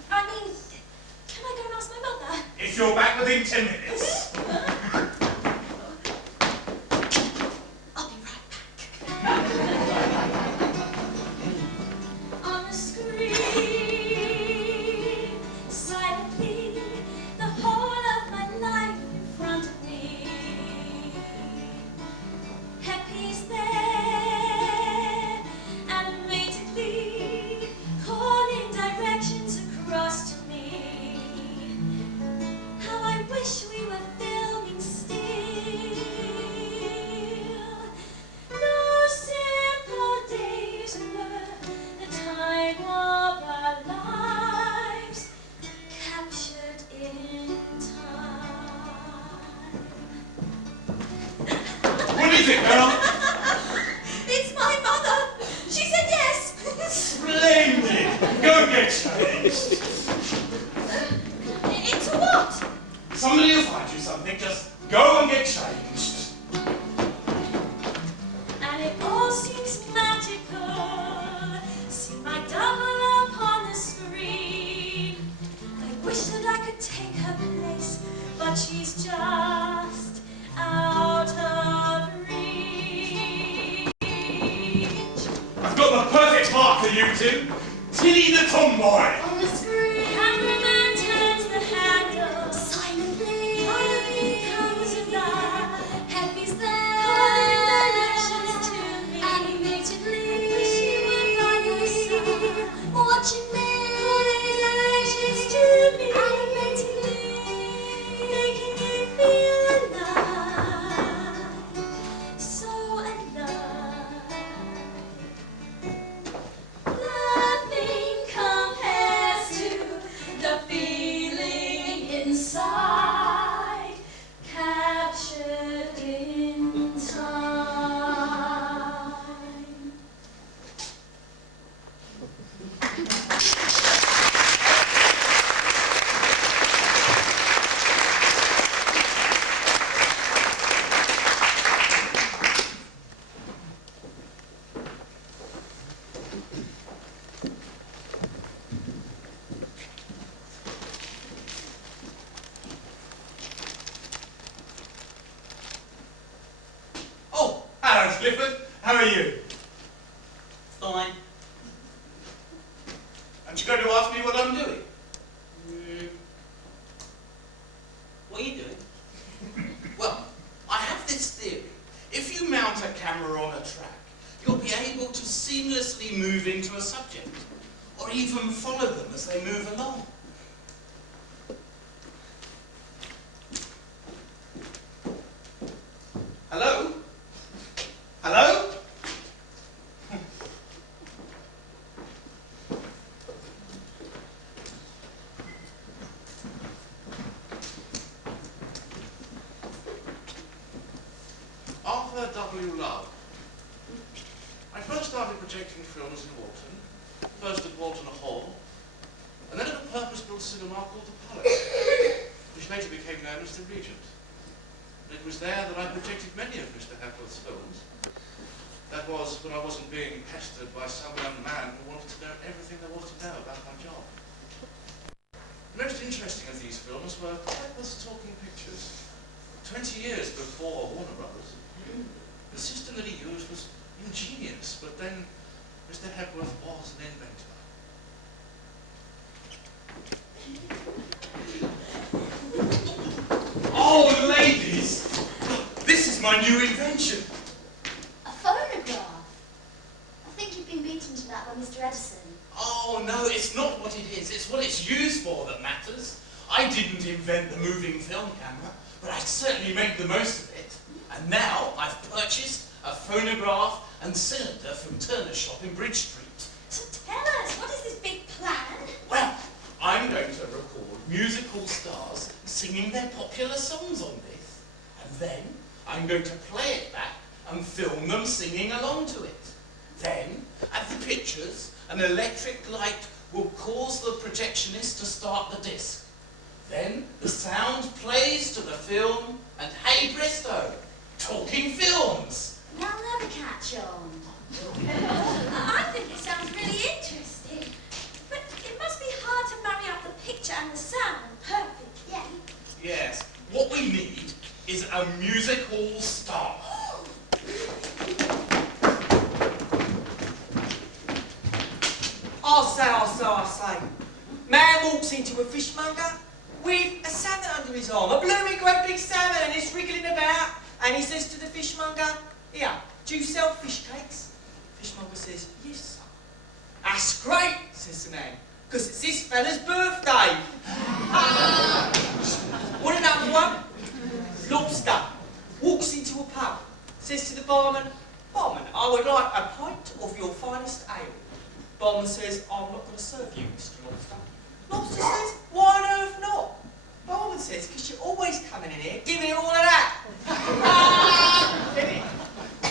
it, girl? It's my mother. She said yes. Splendid. Go and get changed. Into what? Somebody will find you something. Just go and get changed. And it all seems magical. See my double up on the screen. I wish that I could take her place, but she's just out of reach. I've got the perfect part for you two. Tilly the tomboy. On the screen, cameraman turns the handle. Silently, Harvey comes alive. Happy's there, calling directions to me. Animatedly, wish you were by my side, watching me. Calling directions to me. Animatedly, making me feel alive, so alive. Nothing compares to the feeling inside, captured in time. Oh, hello, Clifford. How are you? Fine. Aren't you going to ask me what I'm doing? What are you doing? Well, I have this theory. If you mount a camera on a track, you'll be able to seamlessly move into a subject, or even follow them as they move along. Hello? Hello? Arthur W. Love. I first started projecting films in Walton, first at Walton Hall, and then at a purpose-built cinema called the Palace, which later became known as the Regent. And it was there that I projected many of Mr. Hepworth's films. That was when I wasn't being pestered by some young man who wanted to know everything there was to know about my job. The most interesting of these films were Hepworth's talking pictures. 20 years before Warner Brothers. The system that he used was ingenious, but then Mr. Hepworth was an inventor. Oh, ladies! This is my new invention. A phonograph. I think you've been beaten to that by Mr. Edison. Oh no, it's not what it is, it's what it's used for that matters. I didn't invent the moving film camera, but I certainly made the most of it. And now I've purchased a phonograph and cylinder from Turner's shop in Bridge Street. So tell us, what is this big plan? Well, I'm going to record musical stars singing their popular songs on this. And then I'm going to play it back and film them singing along to it. Then, at the pictures, an electric light will cause the projectionist to start the disc. Then the sound plays to the film, and hey presto, talking films. Now never catch on. I think it sounds really interesting. But it must be hard to marry up the picture and the sound perfectly. Yes, what we need is a music hall star. I say. Man walks into a fishmonger with a salmon under his arm, a blooming great big salmon, and he's wriggling about, and he says to the fishmonger, "Here, do you sell fish cakes?" Fishmonger says, "Yes, sir." "That's great," says the man, "because it's this fella's birthday." Want another one? Lobster walks into a pub, says to the barman, "Barman, I would like a pint of your finest ale." Barman says, "I'm not going to serve you, Mr. Lobster." Lobster says, "Why on earth not?" Barman says, "Because you're always coming in here giving it all of that." Get it?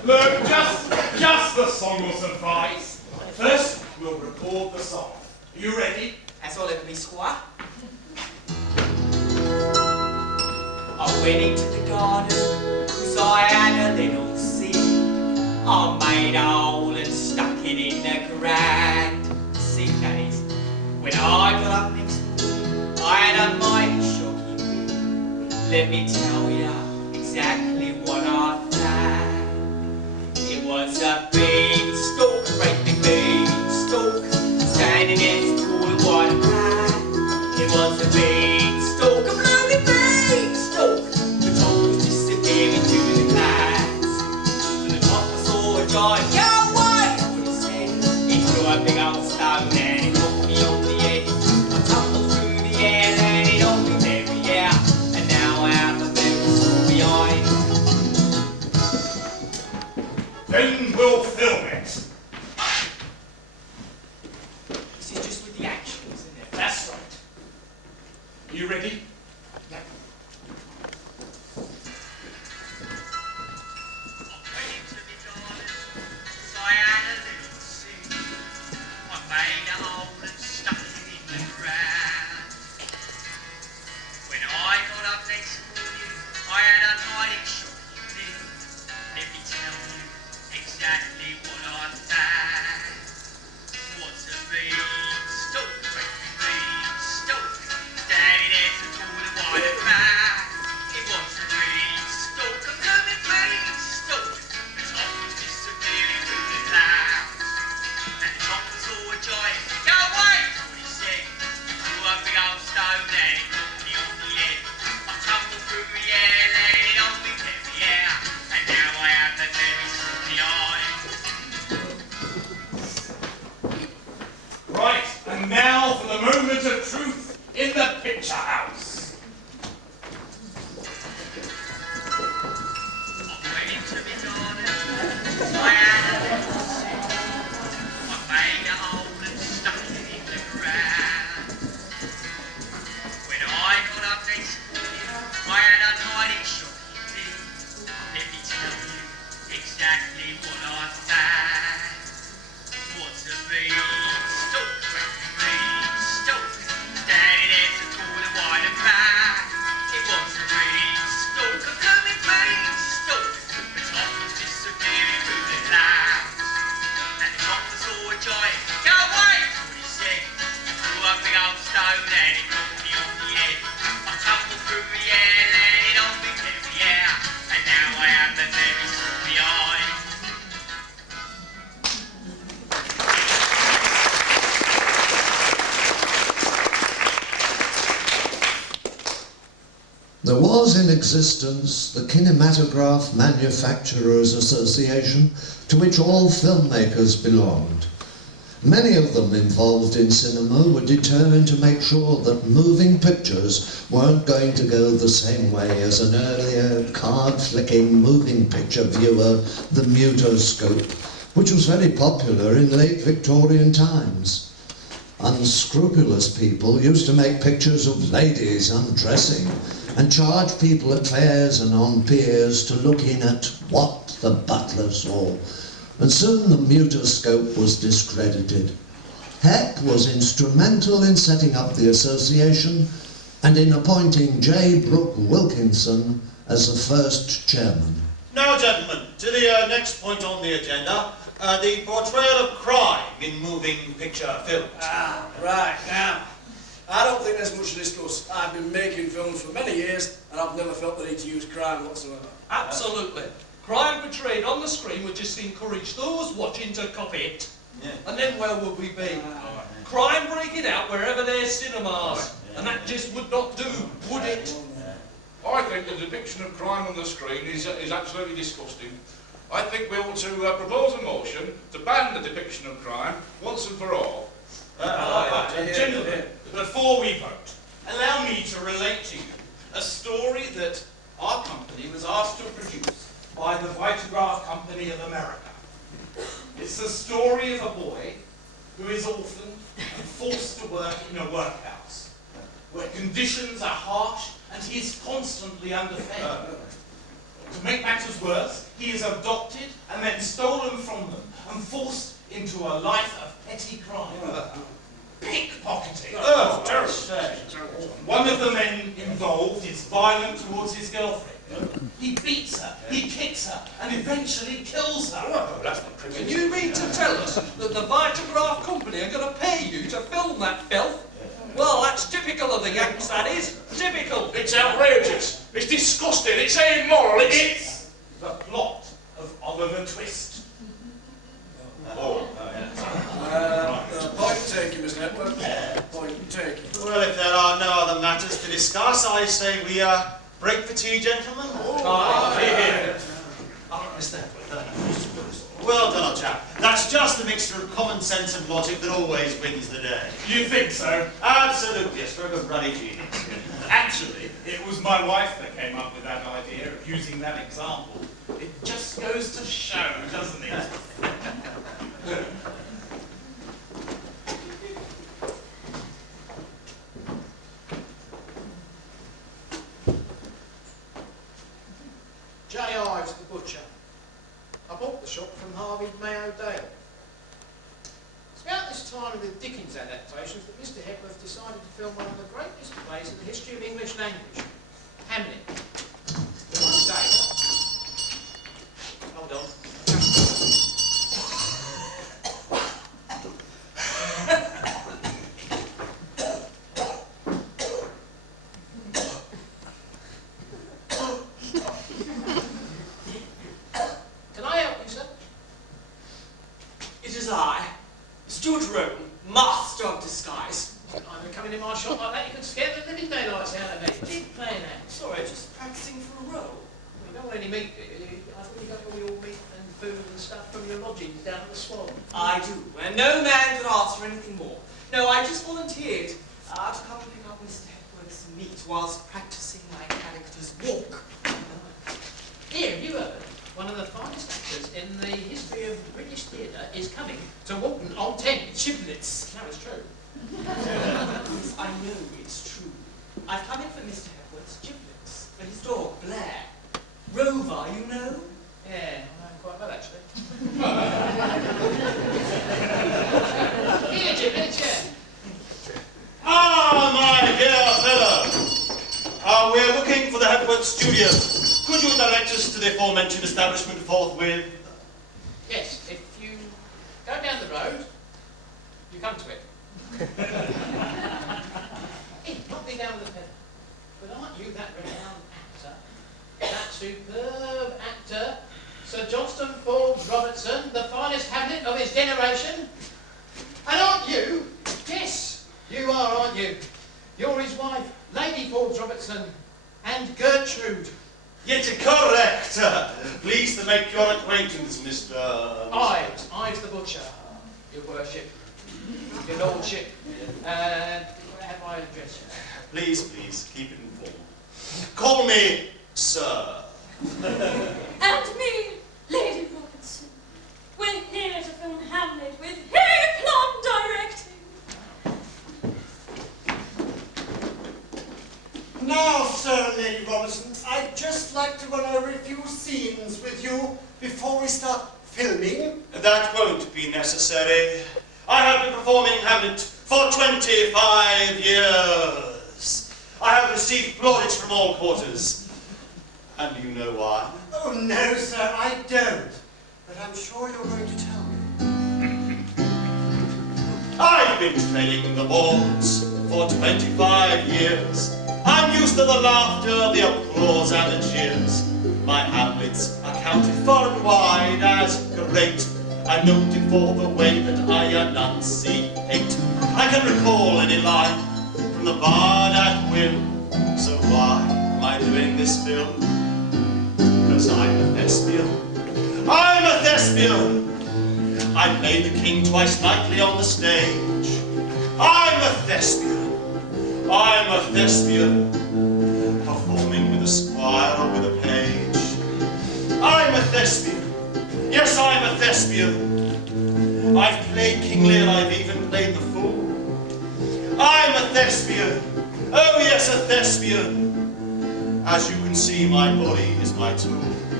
Look, just the song will suffice. First, we'll record the song. Are you ready? As all ever be, squire. I went into the garden, 'cause I had a little seed. I made a hole and stuck it in the ground. See, that is, when I got up next morning, I had a mighty shocking dream. Let me tell ya exactly what I found. It was a beanstalk, a great big beanstalk, standing as tall as white man. It was a beanstalk, a blooming beanstalk. The top was disappearing to the clouds. To the top I saw a giant, go away! What he said, he threw a big old stone and it knocked me on the head. I tumbled through the air and it knocked me there, yeah. And now I have a very story behind. Then we'll film it. This is just with the action, isn't it? That's right. Are you ready? Yeah. Right, and now for the moment of truth in the picture house. There was in existence the Kinematograph Manufacturers Association, to which all filmmakers belonged. Many of them involved in cinema were determined to make sure that moving pictures weren't going to go the same way as an earlier card-flicking moving picture viewer, the mutoscope, which was very popular in late Victorian times. Unscrupulous people used to make pictures of ladies undressing and charge people at fairs and on piers to look in at what the butler saw. And soon the mutoscope was discredited. Heck was instrumental in setting up the association and in appointing J. Brooke Wilkinson as the first chairman. Now, gentlemen, to the next point on the agenda, the portrayal of crime in moving picture films. Right, now, I don't think there's much to discuss. I've been making films for many years, and I've never felt the need to use crime whatsoever. Absolutely. Crime portrayed on the screen would just encourage those watching to copy it. Yeah. And then where would we be? Crime breaking out wherever there's cinemas. And that just would not do, would it? I think the depiction of crime on the screen is absolutely disgusting. I think we ought to propose a motion to ban the depiction of crime once and for all. Gentlemen, before we vote, allow me to relate to you a story that our company was asked to produce by the Vitagraph Company of America. It's the story of a boy who is orphaned and forced to work in a workhouse, where conditions are harsh and he is constantly underfed. To make matters worse, he is adopted and then stolen from them and forced into a life of petty crime. Pickpocketing. Oh, terrible. One of the men involved is violent towards his girlfriend. He beats her, he kicks her, and eventually kills her. Oh, that's not criminal. You mean to tell us that the Vitagraph Company are going to pay you to film that filth? Well, that's typical of the Yanks, that is. Typical. It's outrageous. It's disgusting. It's immoral. It's the plot of Oliver Twist. Oh. Point taken, Mr. Hepworth. Point taken. Well, if there are no other matters to discuss, I say we break for tea, gentlemen. Mr. Hepworth. Well done, old chap. That's just a mixture of common sense and logic that always wins the day. You think so? Absolutely, a stroke of bloody genius. Actually, it was my wife that came up with that idea of using that example. It just goes to show, doesn't it? D.I.Y the butcher. I bought the shop from Harvey Mayo Dale. It's about this time of the Dickens adaptations that Mr. Hepworth decided to film one of the greatest plays in the history of English language, Hamlet. One day. Hold on. Can I help you, sir? It is I, Stuart Rowan, master of disguise. I'm coming in my shop like that, you could scare the living daylights out of me. What are you playing at? Sorry, just practicing for a role. You don't want any meat, do you? I thought you got all your meat and food and stuff from your lodgings down at the Swan. I do, and no man could ask for anything more. No, I just volunteered to come and pick up Mr. Hepworth's meat whilst practicing my character's walk. Here, you heard. One of the finest actors in the history of British theatre is coming to Walton on 10 Chiblets. No, it's true. Yes, I know it's true. I've come in for Mr. Hepworth's giblets, for his dog, Blair. Rover, you know? Yeah, I know quite well, actually. Here, Giblets, yeah. Ah, my dear fellow. We're looking for the Hepworth Studios. Could you direct us to the aforementioned establishment forthwith? Yes, if you go down the road, you come to it. It might be down with the feather. But aren't you that renowned actor? That superb actor, Sir Johnston Forbes Robertson, the finest Hamlet of his generation? And aren't you? Yes, you are, aren't you? You're his wife, Lady Forbes Robertson, and Gertrude. Yet correct. Pleased to make your acquaintance, Mr. Ives the butcher, your worship, your lordship, and I have my address. Please, keep it informal. Call me Sir. And me, Lady Robertson. We're here to film Hamlet with Plum directing. Now, Sir, Lady Robertson, I'd just like to run over a few scenes with you before we start filming. That won't be necessary. I have been performing Hamlet for 25 years. I have received plaudits from all quarters. And you know why? Oh, no, sir, I don't. But I'm sure you're going to tell me. I've been training the boards for 25 years. I'm used to the laughter, the applause, and the cheers. My Hamlets are counted far and wide as great. I'm noted for the way that I enunciate. I can recall any line from the bard at will. So why am I doing this film? Because I'm a thespian. I'm a thespian! I play the king twice nightly on the stage. I'm a thespian. I'm a thespian, performing with a squire or with a page. I'm a thespian. Yes, I'm a thespian. I've played King Lear, I've even played the fool. I'm a thespian. Oh yes, a thespian. As you can see, my body is my tool.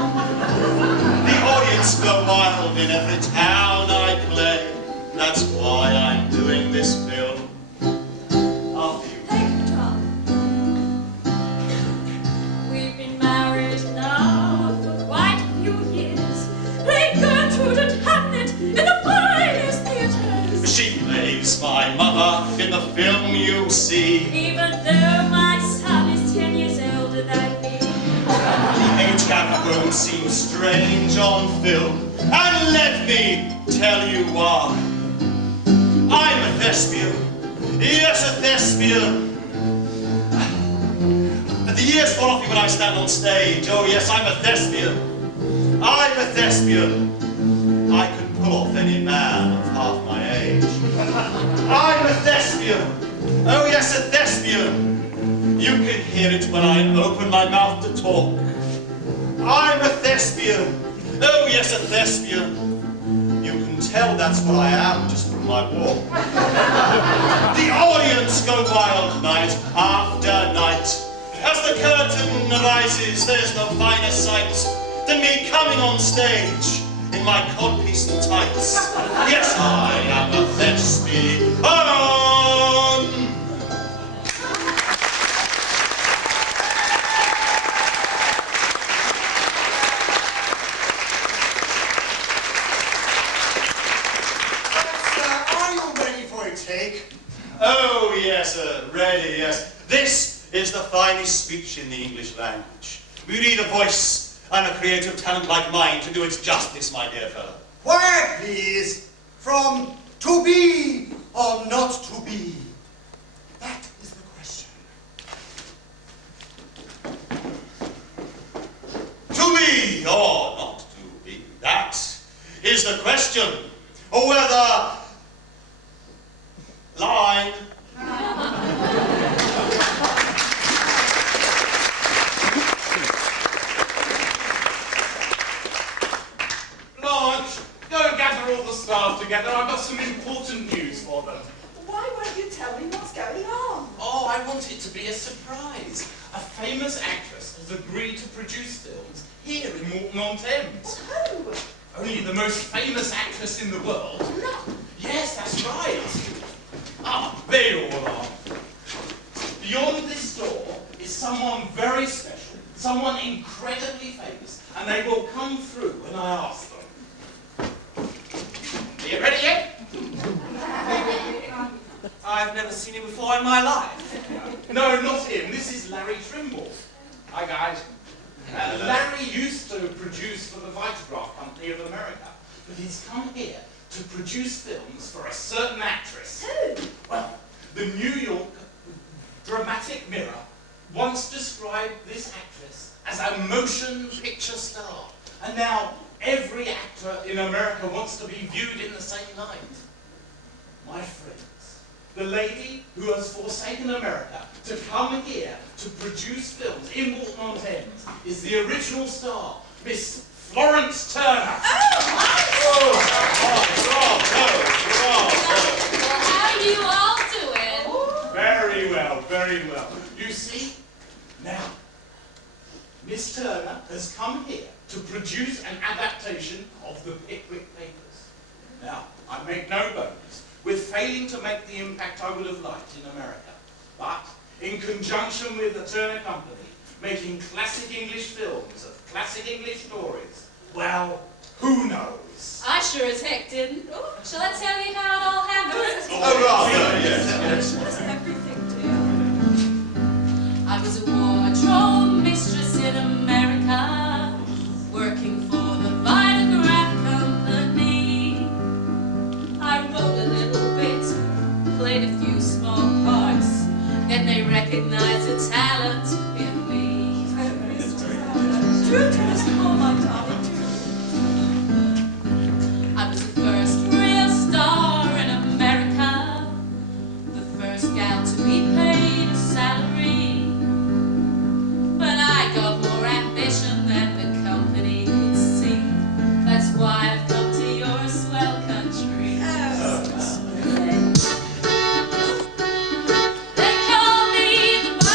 The audience go wild in every town I play. That's why I'm doing this film. After you. Thank you, Tom. We've been married now for quite a few years. Played Gertrude and Hamlet in the finest theatres. She plays my mother in the film you see. Even though my son is 10 years older than me. The age gap won't seem strange on film. And let me tell you why. I'm a thespian. Yes, a thespian. The years fall off me when I stand on stage. Oh yes, I'm a thespian. I'm a thespian. I can pull off any man of half my age. I'm a thespian. Oh yes, a thespian. You can hear it when I open my mouth to talk. I'm a thespian. Oh yes, a thespian. You can tell that's what I am just from my walk. The audience go wild night after night. As the curtain rises, there's no finer sight than me coming on stage in my codpiece and tights. Yes, I am a thespian. Are you ready for a take? Oh yes, ready, yes. This is the finest speech in the English language. We need a voice and a creative talent like mine to do its justice, my dear fellow. Quiet, please. From to be or not to be. That is the question. To be or not to be, that is the question. Or whether line. Blanche, go and gather all the staff together. I've got some important news for them. Why won't you tell me what's going on? Oh, I want it to be a surprise. A famous actress has agreed to produce films here in Walton-on-Thames. Who? Only the most famous actress in the world. No. Yes, that's right. Ah, there you all are. Beyond this door is someone very special, someone incredibly famous, and they will come through when I ask them. Are you ready yet? I've never seen him before in my life. No, not him. This is Larry Trimble. Hi, guys. Larry used to produce for the Vitagraph Company of America, but he's come here to produce films for a certain actress. Who? Well, the New York Dramatic Mirror once described this actress as a motion picture star. And now every actor in America wants to be viewed in the same light. My friends, the lady who has forsaken America to come here to produce films in Walton-on-Thames is the original star, Miss Florence Turner. Well, how are you all doing? Very well, very well. You see, now, Miss Turner has come here to produce an adaptation of the Pickwick Papers. Now, I make no bones with failing to make the impact I would have liked in America. But, in conjunction with the Turner Company, making classic English films of classic English stories, well, who knows? I sure as heck didn't. Shall I tell you how it all happened? Oh, rather, yes. Everything, dear. I was a wardrobe mistress in America, working for the Vitagraph Company. I wrote a little bit, played a few small parts, then they recognized a talent in me. True to us all, my darling. I was the first real star in America, the first gal to be paid a salary. But I got more ambition than the company could see. That's why I've come to your swell country. They call me the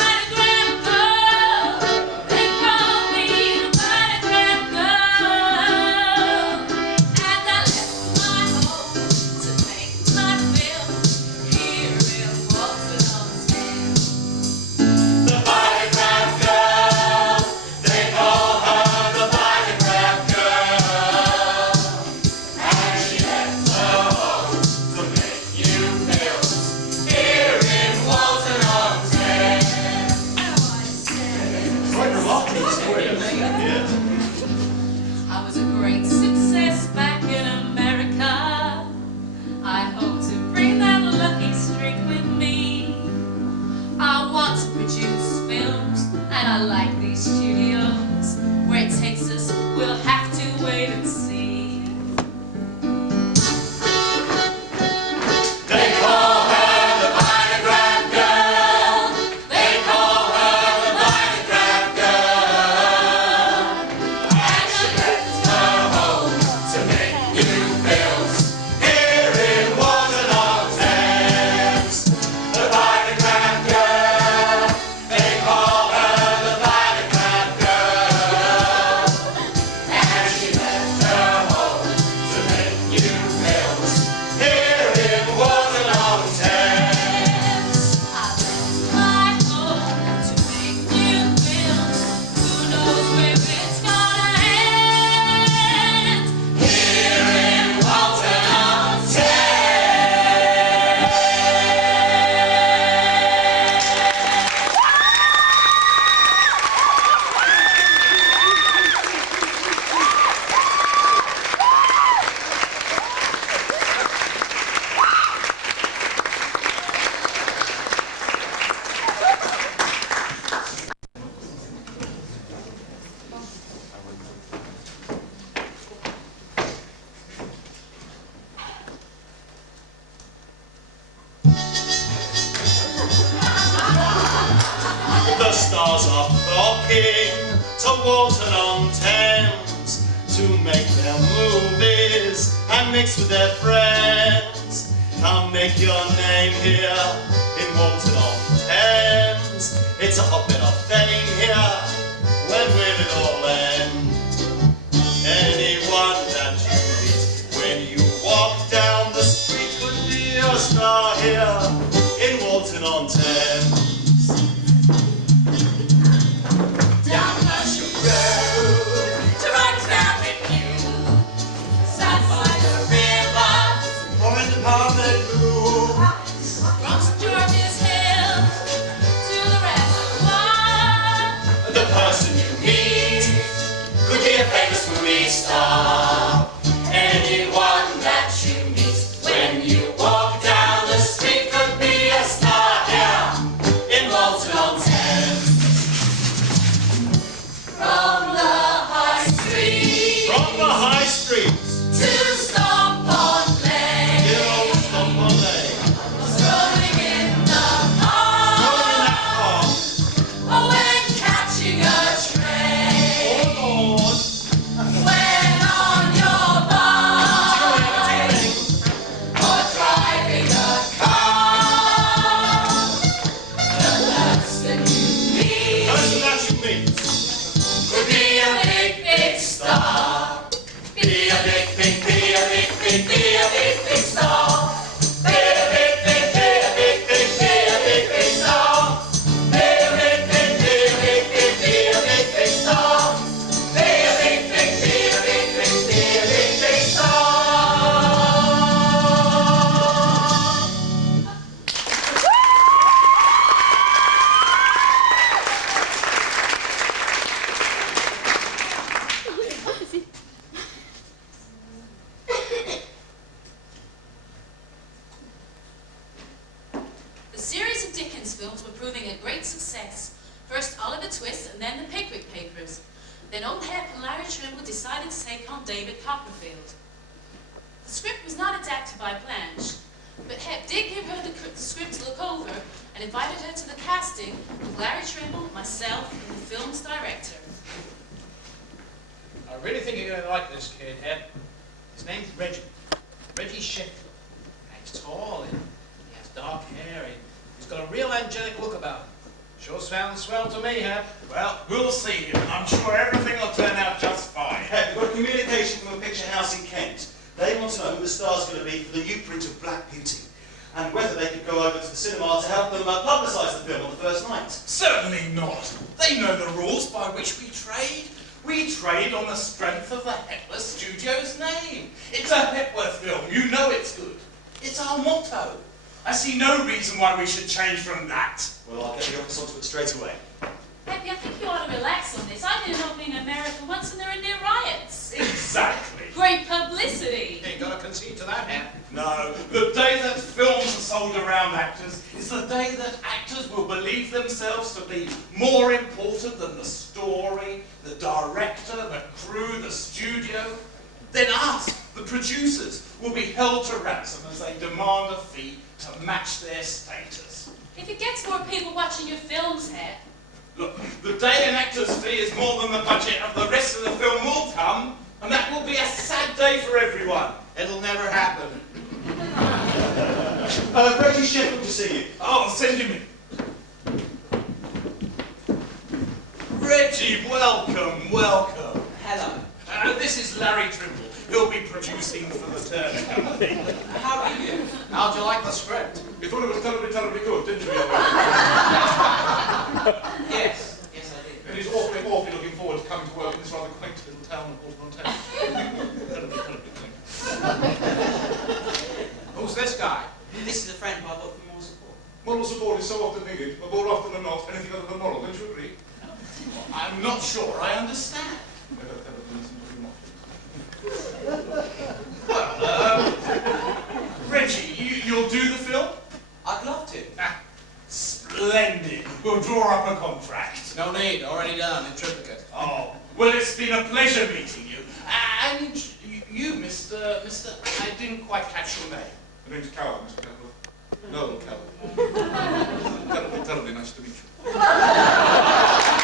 stars are flocking to Walton-on-Thames to make their movies and mix with their friends. Come make your name here in Walton-on-Thames. It's a hot bit of fame here. When will it all end? Anyone that you meet when you walk down the street could be a star here in Walton-on-Thames. Down Mushroom Road, to Rocks Mountain View, sat by the river, Or in the Parliament Blue. from St. George's Hill to the reservoir. The person you meet could be a famous movie star. Anyone that you meet when you walk down the street could be a star here in Walton-on-Thames. From the high street From the high streets, to Stompond Lane, dear old Stompond Lane. strolling in the Going in that park, park, or when catching a train, oh Lord, when on your bike, or driving a car. The person you meet person that you meet could be a big, big star. Be a big, big, be a big, big, be a big, big star. Be a big, big, be a big, big, be a big, big star. Be a big, big, be a big, big, be a big, big star. Be a big, big, be a big, big, be a big, big star. The series of Dickens films were proving a great success. First Oliver Twist and then the Pickwick Papers. Then old Hep and Larry Trimble decided to take on David Copperfield. The script was not adapted by Blanche, but Hep did give her the script to look over and invited her to the casting with Larry Trimble, myself, and the film's director. I really think you're going to like this kid, Hep. His name's Reggie. Reggie Sheffield. He's tall and he has dark hair and he's got a real angelic look about him. Sure sounds swell to me, Hep. Well, we'll see him, and I'm sure everything will turn out just fine. Hey, we've got communication from a picture house in Kent. They want to know who the star's going to be for the new print of Black Beauty, and whether they could go over to the cinema to help them publicise the film on the first night. Certainly not. They know the rules by which we trade. We trade on the strength of the Hepworth Studios name. It's a Hepworth film. You know it's good. It's our motto. I see no reason why we should change from that. Well, I'll get the office onto it straight away. Happy, I think you ought to relax on this. I did an opening in America once and there were near riots. Exactly. Great publicity. You ain't got to concede to that, Hep. No, the day that films are sold around actors is the day that actors will believe themselves to be more important than the story, the director, the crew, the studio. Then us, the producers, will be held to ransom as they demand a fee to match their status. If it gets more people watching your films, Hep. Look, the day an actor's fee is more than the budget of the rest of the film will come, and that will be a sad day for everyone. It'll never happen. Reggie Sheffield to see you. Oh, send him in. Reggie, welcome, welcome. Hello. This is Larry Trimble. He'll be producing for the Turner Company. How are you? How'd you like the script? You thought it was terribly, terribly good, didn't you? Yes. Yes, I did. And he's awfully, awfully looking forward to coming to work in this rather quaint little town of Walton-on-Thames. Terribly, terribly quaint. Who's this guy? This is a friend who I got from Moral Support. Moral support is so often needed, but more often than not, anything other than moral. Don't you agree? I'm not sure I understand. Well, Reggie, you'll do the film? I'd love to. Splendid. We'll draw up a contract. No need, already done, in triplicate. Oh, well, it's been a pleasure meeting you. And you, Mr. I didn't quite catch your name. My name's Coward, Mr. Hepworth. No, Coward. Terribly nice to meet you.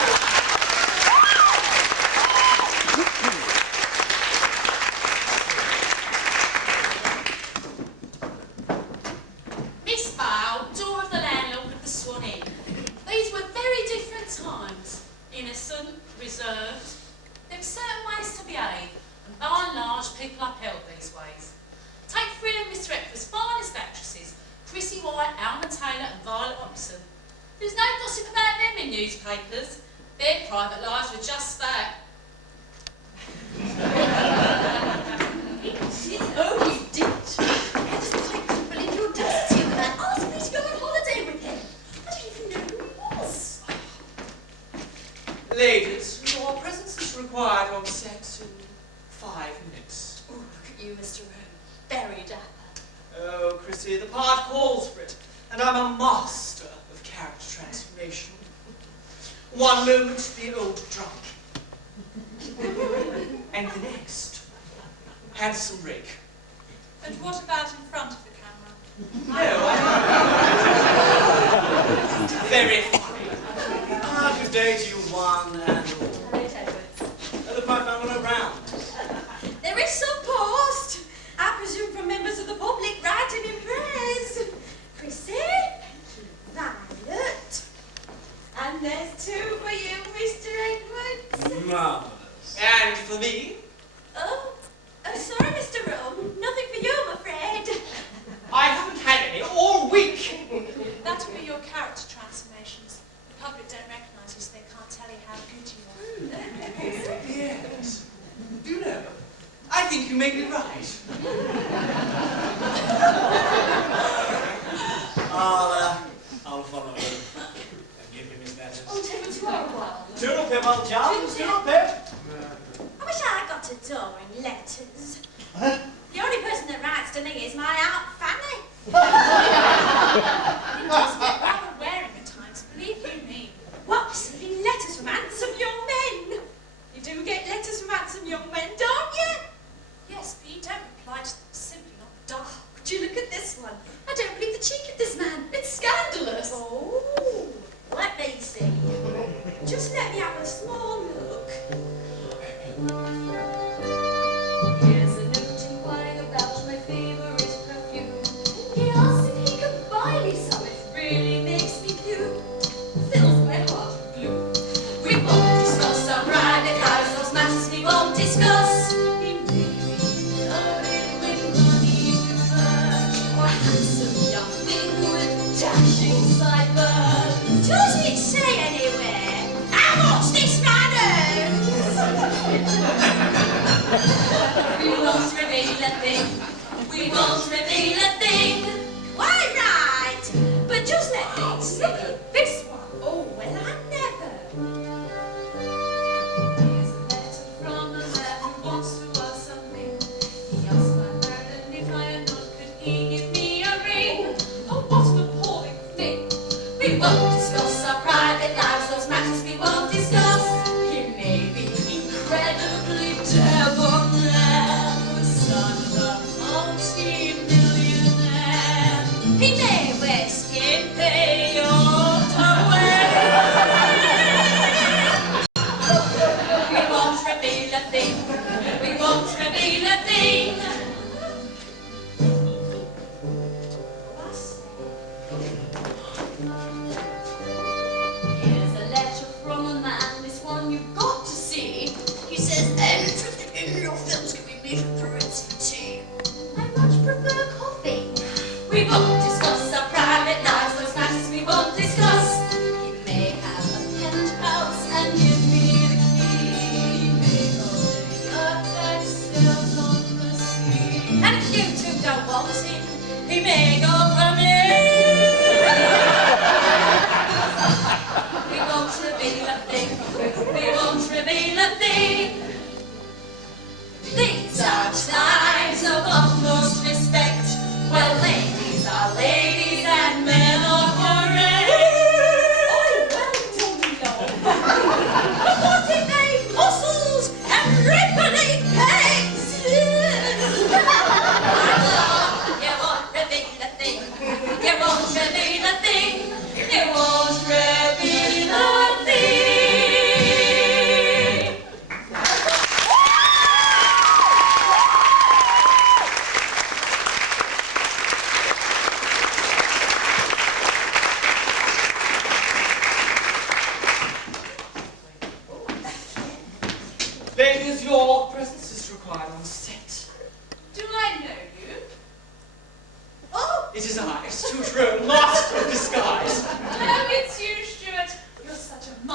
newspapers. Their private lives were just that. Oh, you did. I just quite believe the audacity of the man asked me to go on holiday with him. I don't even know who he was. Ladies, your presence is required on set in 5 minutes. Oh, look at you, Mr. Rowan. Very dapper. Oh, Chrissy, the part calls for it, and I'm a master of character transformation. One moment, the old drunk, and the next, handsome rake. And what about in front of the camera? No, very funny. Ah, good day to you, one and all. Hello, Edwards. Oh, the pipe found one around. There is some post. I presume from members of the public writing in praise. Chrissy, Violet, and there's 2 for you, Mr. Edwards. Marvellous. And for me? Oh, sorry, Mr. Rowan. Nothing for you, I'm afraid. I haven't had any all week. That will be your character transformations. The public don't recognise you, so they can't tell you how good you are. Yes. Do you know, I think you may be right. I'll follow him and give him his letters. Oh, take me to our while. Toodle pip, old chap. Toodle pip. I wish I got adoring letters. The only person that writes to me is my Aunt Fanny. It does get rather wearing at times, believe you me. What, receiving letters from handsome young men? You do get letters from handsome young men, don't you? Yes, but you don't reply to them, simply not done. Would you look at this one? I don't believe the cheek of this man. It's scandalous. Oh, let me see. Just let me have a small look. Here's a note inquiring about my favourite perfume. He asked if he could buy me some. It really makes me puke. Fills my heart with gloom. We won't discuss our private lives. Those matters we won't discuss. He may be loving with money to burn, or a handsome young thing with dashing sideburns. Does it say anywhere how much this man earns? We won't reveal a thing. We won't reveal a thing. Quite right. But just let me see. Look at this one. Oh, well, I never. Here's a letter from a man who wants to ask something. He asked my hand, and if I am not, could he give me a ring? Oh, what an appalling thing. We won't discuss our private lives. Those matters we won't discuss. He may be incredibly debonair, the son of a multi-millionaire. He may wear skimpy underwear. We won't reveal a thing. We won't reveal a thing. Here's a letter from a man, this one you've got to see. He says, interested in your films, can we meet at Paris for tea? I much prefer coffee. We won't discuss our private lives, those matters we won't discuss. He may have a penthouse and give me the key. He may own a yacht that sails on the sea. And if you two don't want him, he may go from here. We won't reveal a thing. We won't reveal a thing. These are times of utmost respect. Well, ladies are ladies and men are correct. Oh, well done, Lord. What if they muscles and rippling pegs? You won't reveal a thing. You won't reveal a thing. You won't reveal a thing. Ladies, your presence is required on set. Do I know you? Oh, it is I, Stuart Rowan, master of disguise. Oh, it's you, Stuart. You're such a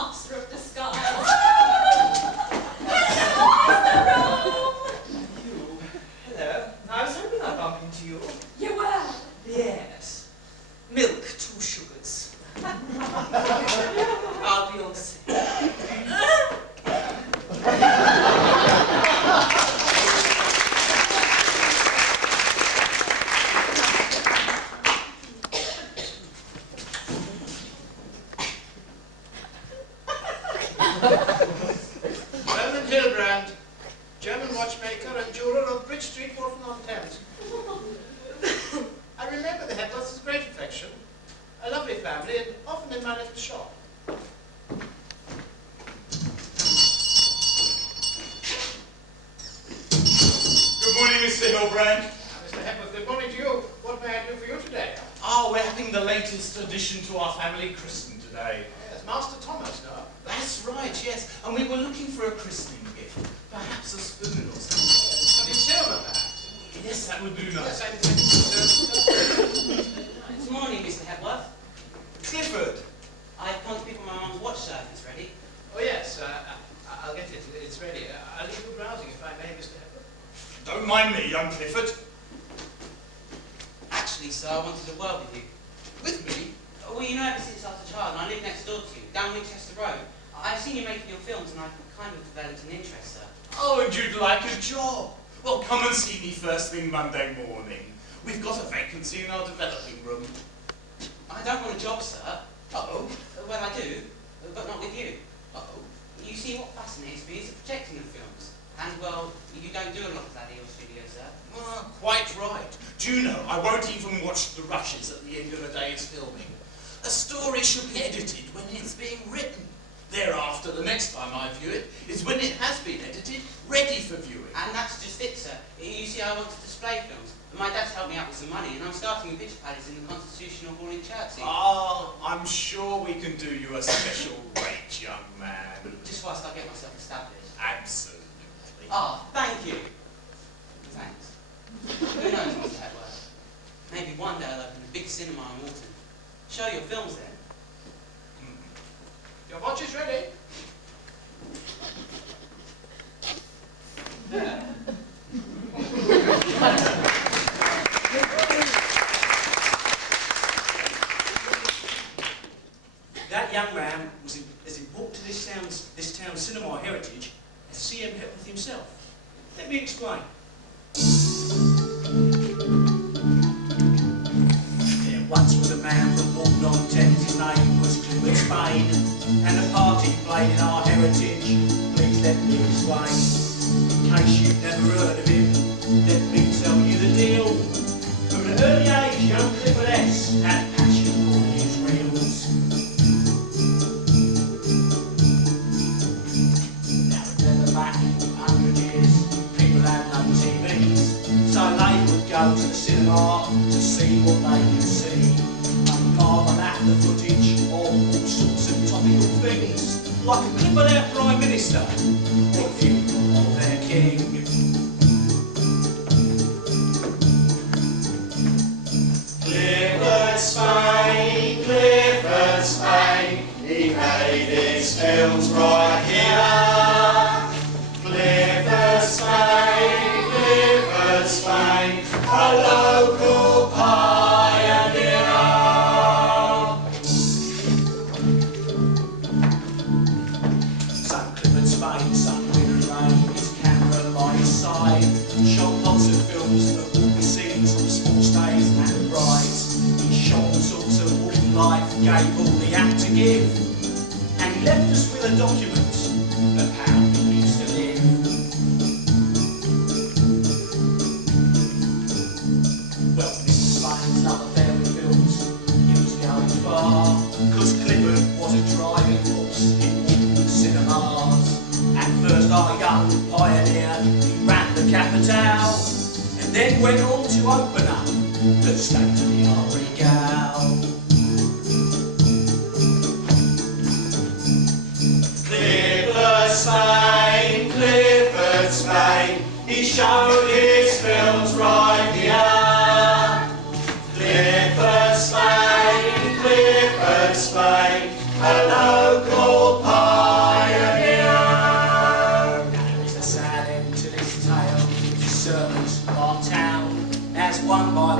You were? Yes. Milk, 2 sugars. I'll be all set. Reverend Hilbrand, German watchmaker and jeweller of Bridge Street, Walton on Thames. I remember the Hepworths with great affection. A lovely family, and often in my little shop. Good morning, Mr. Hilbrand. Mr. Hepworth, good morning to you. What may I do for you today? Oh, we're having the latest addition to our family christening today. Yes, Master Thomas, no? That's right, yes. And we were looking for a christening gift. Perhaps a spoon or something. Something silver, perhaps? Yes, that would do nice. Yes, Good morning, Mr. Hepworth. Clifford. I've gone to pick up my mum's watch, sir, if it's ready. Oh, yes, I'll get it. It's ready. I'll leave you browsing, if I may, Mr. Hepworth. Don't mind me, young Clifford. Actually, sir, I wanted a word with you. With me? Well, you know, ever since I was a child, and I live next door to you, down Winchester Road, I've seen you making your films, and I've kind of developed an interest, sir. Oh, and you'd like a job? Well, come and see me first thing Monday morning. We've got a vacancy in our developing room. I don't want a job, sir. Oh? Well, I do, but not with you. Oh? You see, what fascinates me is the projecting of films. And, well, you don't do a lot of that in your studio, sir. Quite right. Do you know, I won't even watch the rushes at the end of a day's filming. A story should be edited when it's being written. Thereafter, the next time I view it, is when it has been edited, ready for viewing. And that's just it, sir. You see, I want to display films. And my dad's helped me out with some money, and I'm starting a picture palace in the Constitutional Hall in Chertsey. Oh, I'm sure we can do you a special rate, young man. Just whilst I get myself established. Absolutely. Ah, thank you. Thanks. Who knows, Mr. Hepworth? Maybe one day I'll open a big cinema in Walton. Show your films then. Your watch is ready. That young man was as important to this town's cinema heritage as C.M. Hepworth himself. Let me explain. There once was a man from Walton on Thames, his name was Clifford Spain, and a party played in our heritage, please let me explain. In case you've never heard of him, let me tell you the deal. From an early age, young Clifford S. had a passion for newsreels. Now remember back 100 years, people had no TVs, so they would go to the cinema to see what they could see. And marvel at the footage of all sorts of topical things, like a clip of their Prime Minister, or a funeral of their King. Clifford Spain, he made his films right here. Clifford Spain, a local pioneer. Some Clifford Spain, some Winter Rain, his camera by his side, shot lots of films that would be seen on small stays and brides. He shot all sorts of walking life, gave all he had to give, and he left us with a document of how he used to live. Well, Mr. Spain's love affair with films, it was going far, cause Clifford was a driving force in Walton cinemas. At first our young pioneer, he ran the Capitol, and then went on to open up the state-of-the-art Regal. Clifford Spain, he showed his films right here. Clifford Spain, a local pioneer. There is a sad end to this tale. The servants of our town, as one by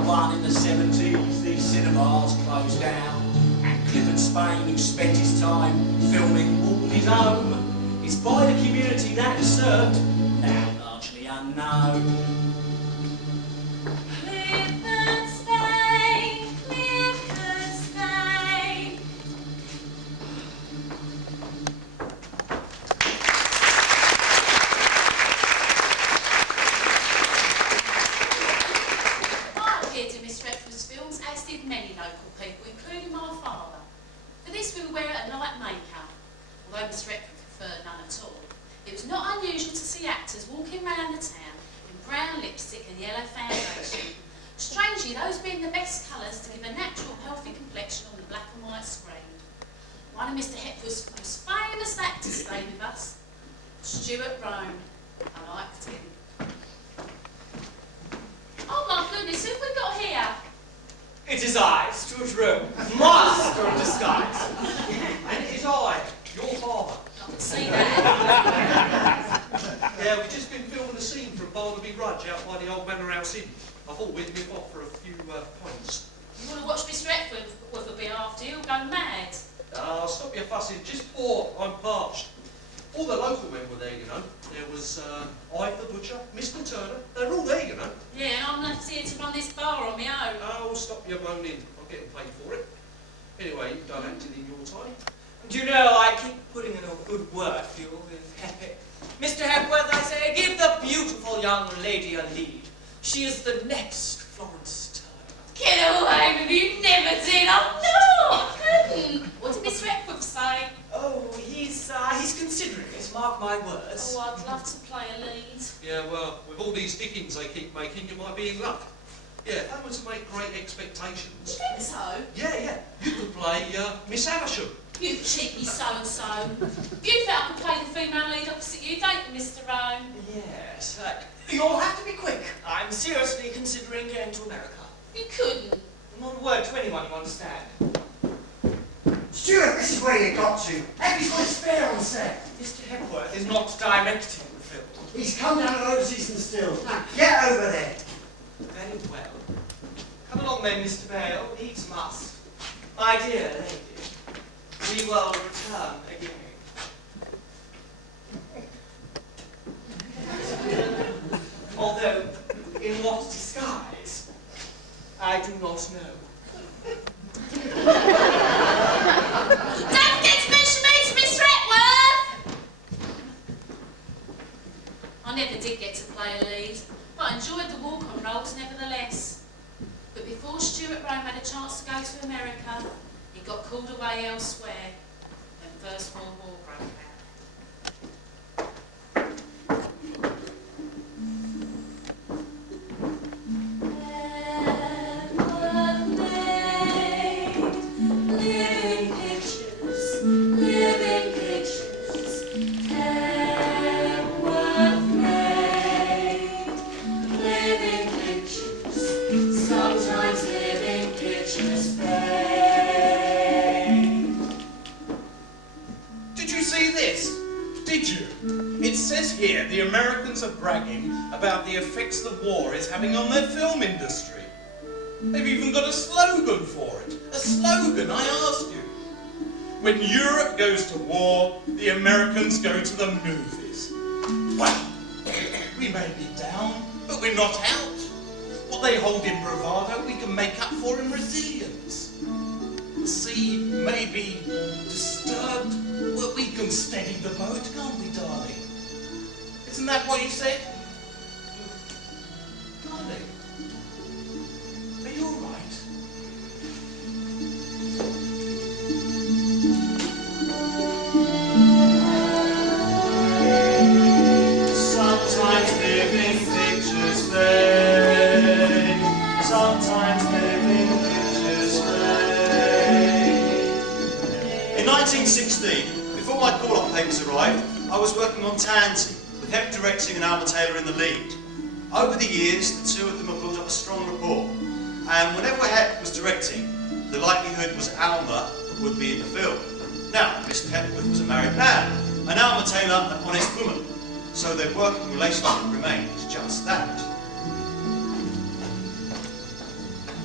one in the 70s, these cinemas closed down. And Clifford Spain, who spent his time filming Walton his own, is by the community that he served, now largely unknown. Clifford Spain, Clifford Spain. I appeared in Miss Retford's films, as did many local people, including my father. For this we would wear a light makeup, although Miss Retford preferred none at all. It was not unusual to see actors walking round the town in brown lipstick and yellow foundation. Strangely, those being the best colours to give a natural, healthy complexion on the black and white screen. One of Mr. Hepworth's most famous actors stayed with us, Stuart Rowan. I liked him. Oh my goodness, who have we got here? It is I, Stuart Rowan, master of disguise. And it is I, your father. I can see that. Yeah, we've just been filming a scene from Barnaby Rudge out by the old Manor House Inn. I thought we'd nip off for a few pints. You want to watch Miss Retford? Well, if we'll be after you, go mad. Stop your fussing, just pour, I'm parched. All the local men were there, you know. There was Ive the Butcher, Mr. Turner, they're all there, you know. Yeah, and I'm left here to run this bar on my own. Oh, stop your moaning, I'm getting paid for it. Anyway, you've done acting in your time. Do you know, I keep putting in a good word for you with Happy. Mr. Hepworth, I say, give the beautiful young lady a lead. She is the next Florence Turner. Get away with you, never did. I'm not. I couldn't. What did Miss Retford say? Oh, he's considering it, mark my words. Oh, I'd love to play a lead. Yeah, well, with all these Dickens they keep making, you might be in luck. Yeah, that was to make Great Expectations. You think so? Yeah, you could play Miss Aversham. You cheeky so-and-so. You felt I could play the female lead opposite you, don't you, Mr. Rowan? Yes, you'll have to be quick. I'm seriously considering going to America. You couldn't. Not a word to anyone, you understand. Stuart, this is where you got to. Effie's got his spare on set. Mr. Hepworth is not directing the film. He's come down the road as Eastern still. Now, get over there. Very well. Come along then, Mr. Bale. Needs must. My dear lady, we will return again. Although, in what disguise, I do not know. Don't forget to mention me to Miss Retworth! I never did get to play a lead, but I enjoyed the walk-on roles nevertheless. But before Stuart Rowan had a chance to go to America, he got called away elsewhere when First World War broke out. Here, the Americans are bragging about the effects the war is having on their film industry. They've even got a slogan for it. A slogan, I ask you. When Europe goes to war, the Americans go to the movies. Well, we may be down, but we're not out. What they hold in bravado, we can make up for in resilience. The sea may be disturbed, but we can steady the boat, can't we, darling? Isn't that what you said? Darling, are you all right? Sometimes living pictures fade. Sometimes living pictures fade. In 1916, before my call-up papers arrived, I was working on Tansy, with Hep directing and Alma Taylor in the lead. Over the years, the two of them have built up a strong rapport, and whenever Hep was directing, the likelihood was Alma would be in the film. Now, Mr. Hepworth was a married man, and Alma Taylor an honest woman, so their working relationship remained just that.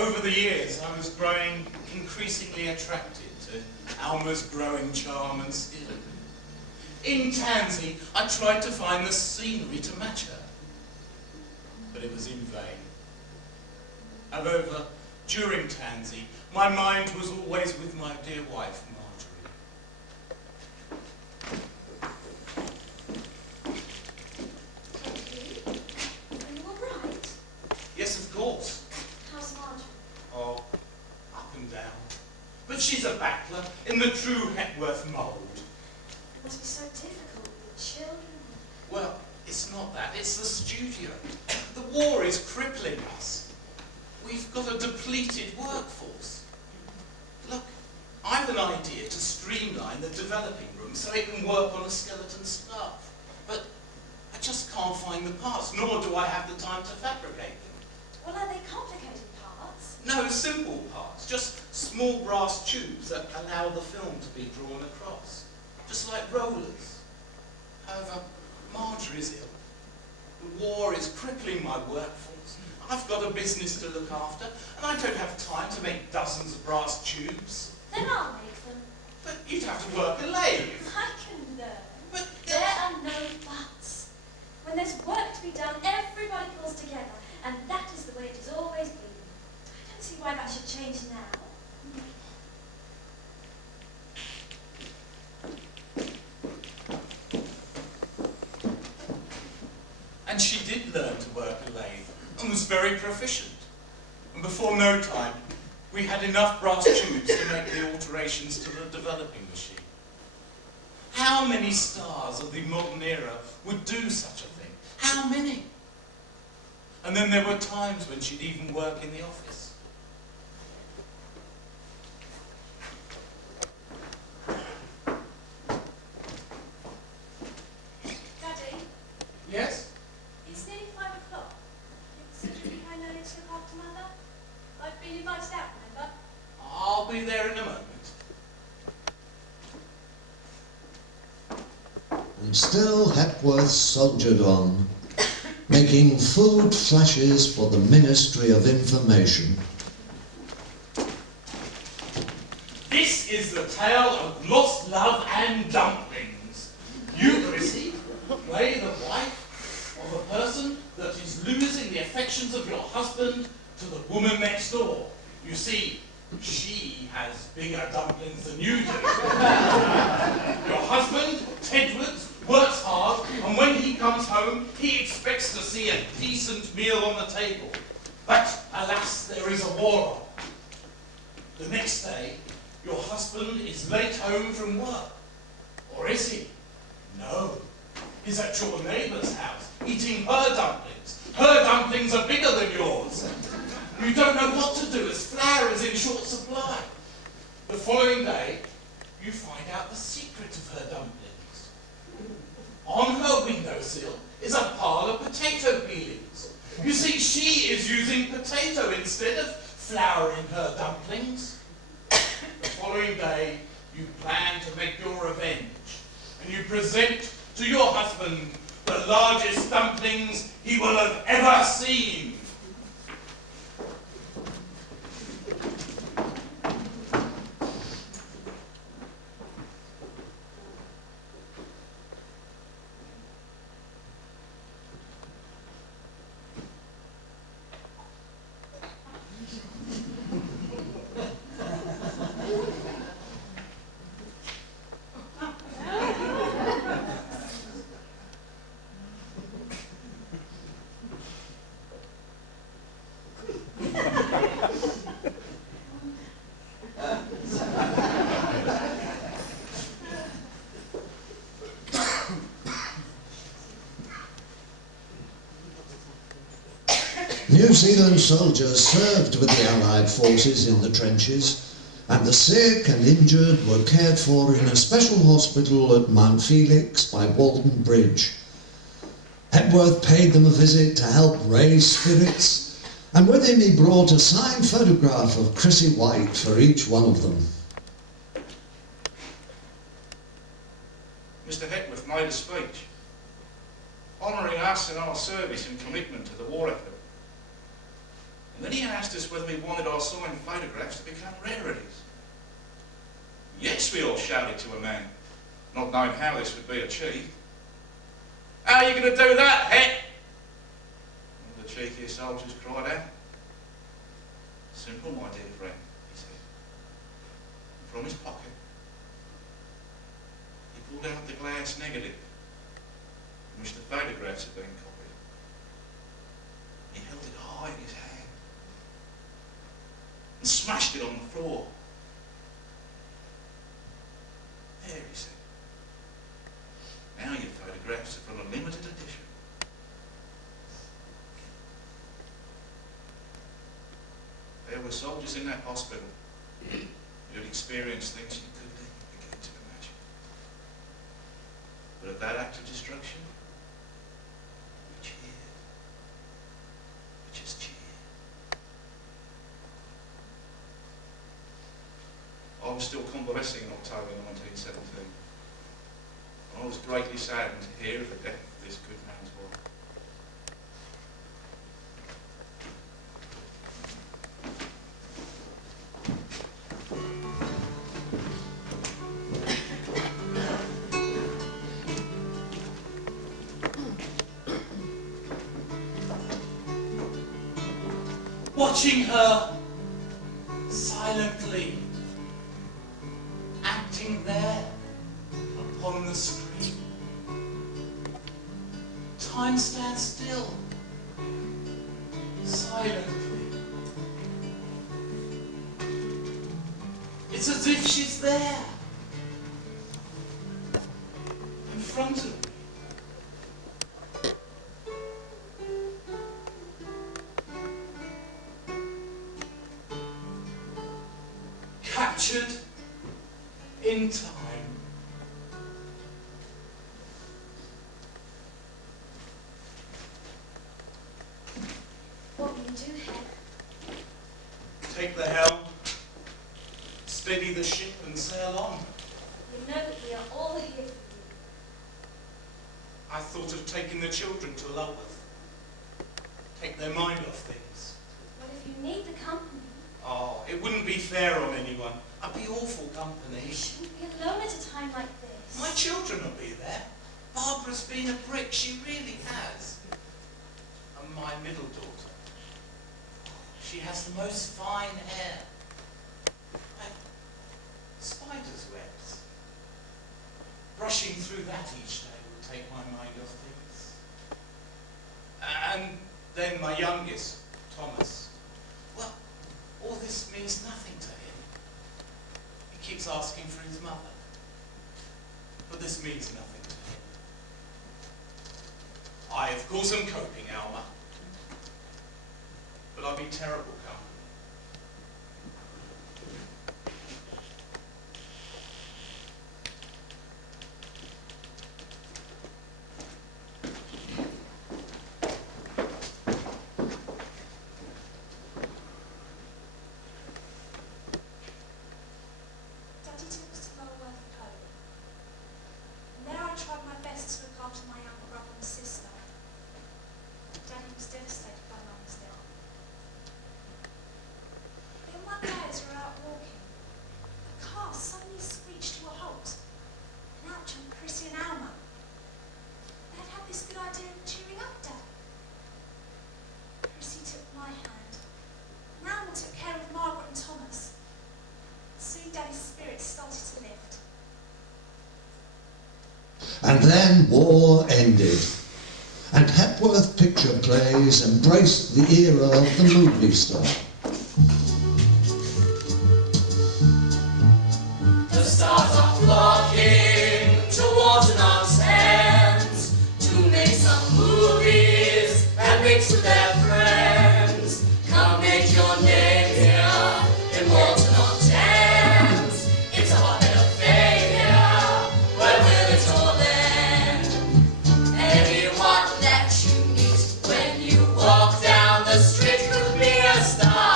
Over the years, I was growing increasingly attracted to Alma's growing charm and skill. In Tansy, I tried to find the scenery to match her, but it was in vain. However, during Tansy, my mind was always with my dear wife, Are you all right? Yes, of course. How's Marjorie? Oh, up and down. But she's a battler in the true Hepworth mould. It must be so difficult with the children. Well, it's not that, it's the studio. The war is crippling us. We've got a depleted workforce. Look, I've an idea to streamline the developing room so it can work on a skeleton staff. But I just can't find the parts, nor do I have the time to fabricate them. Well, are they complicated parts? No, simple parts, just small brass tubes that allow the film to be drawn across. Just like rollers. However, Marjorie's ill. The war is crippling my workforce. I've got a business to look after, and I don't have time to make dozens of brass tubes. Then I'll make them. But you'd have to work a lathe. I can learn. But there are no buts. When there's work to be done, everybody pulls together, and that is the way it has always been. I don't see why that should change now. And she did learn to work a lathe, and was very proficient. And before no time, we had enough brass tubes to make the alterations to the developing machine. How many stars of the modern era would do such a thing? How many? And then there were times when she'd even work in the office. Daddy? Yes? It's nearly 5 o'clock. You said you'd be kind early to look after Mother. I've been invited out, remember? I'll be there in a moment. And still Hepworth soldiered on, making food flashes for the Ministry of Information. This is the tale of lost love and dumplings. You, Chrissy, play the wife of a person that is losing the affections of your husband to the woman next door. You see, she has bigger dumplings than you do. Your husband, Tedwards, works hard, and when he comes home, he expects to see a decent meal on the table. But, alas, there is a war on. The next day, your husband is late home from work. Or is he? No. He's at your neighbour's house, eating her dumplings. Her dumplings are bigger than yours. You don't know what to do as flour is in short supply. The following day, you find out the secret of her dumplings. On her windowsill is a pile of potato peelings. You see, she is using potato instead of flour in her dumplings. The following day, you plan to make your revenge, and you present to your husband the largest dumplings he will have ever seen. New Zealand soldiers served with the Allied forces in the trenches, and the sick and injured were cared for in a special hospital at Mount Felix by Walton Bridge. Hepworth paid them a visit to help raise spirits, and with him he brought a signed photograph of Chrissy White for each one of them. Mr. Hepworth made a speech, honouring us and our service and commitment to the war effort. And then he asked us whether we wanted our signed photographs to become rarities. Yes, we all shouted to a man, not knowing how this would be achieved. How are you going to do that, Het? One of the cheekiest soldiers cried out. Simple, my dear friend, he said. And from his pocket, he pulled out the glass negative in which the photographs had been copied. He held it high in his hand and smashed it on the floor. There, he said. Now your photographs are from a limited edition. There were soldiers in that hospital who had experienced things you couldn't even begin to imagine. But at that act of destruction, we cheered. We just cheered. I was still convalescing in October 1917. I was greatly saddened to hear of the death of this good man's wife. Watching her silently acting there upon the screen. Time stands still, silently. It's as if she's there, in front of me. Captured in time. What will you do, Het? Take the helm, steady the ship and sail on. You know that we are all here for you. I thought of taking the children to Lulworth. Take their mind off things. What if you need the company? Oh, it wouldn't be fair on anyone. I'd be awful company. You shouldn't be alone at a time like this. My children will be there. Barbara's been a brick, she really has. And my middle daughter. She has the most fine hair. Like spider's webs. Brushing through that each day will take my mind off things. And then my youngest, Thomas. Well, all this means nothing to him. He keeps asking for his mother. But this means nothing to him. I, of course, am coping, Alma. But I'll be terrible company. Daddy took us to Lulworth Cove. And there I tried my best to look after my younger brother and sister. Daddy was devastated by Mum's death. Then one day as we were out walking, the car suddenly screeched to a halt. And out jumped Chrissy and Alma. They'd had this good idea of cheering up Daddy. Chrissy took my hand. And Alma took care of Margaret and Thomas. Soon Daddy's spirits started to lift. And then war ended, and Hepworth Picture Plays embraced the era of the movie star. The stars are flocking to Walton on Thames to make some movies and mix with their friends. Come make your name here in Walton on Thames. It's a hotbed of fame here, where will it all end? Anyone that you meet when you walk down the street could be a star.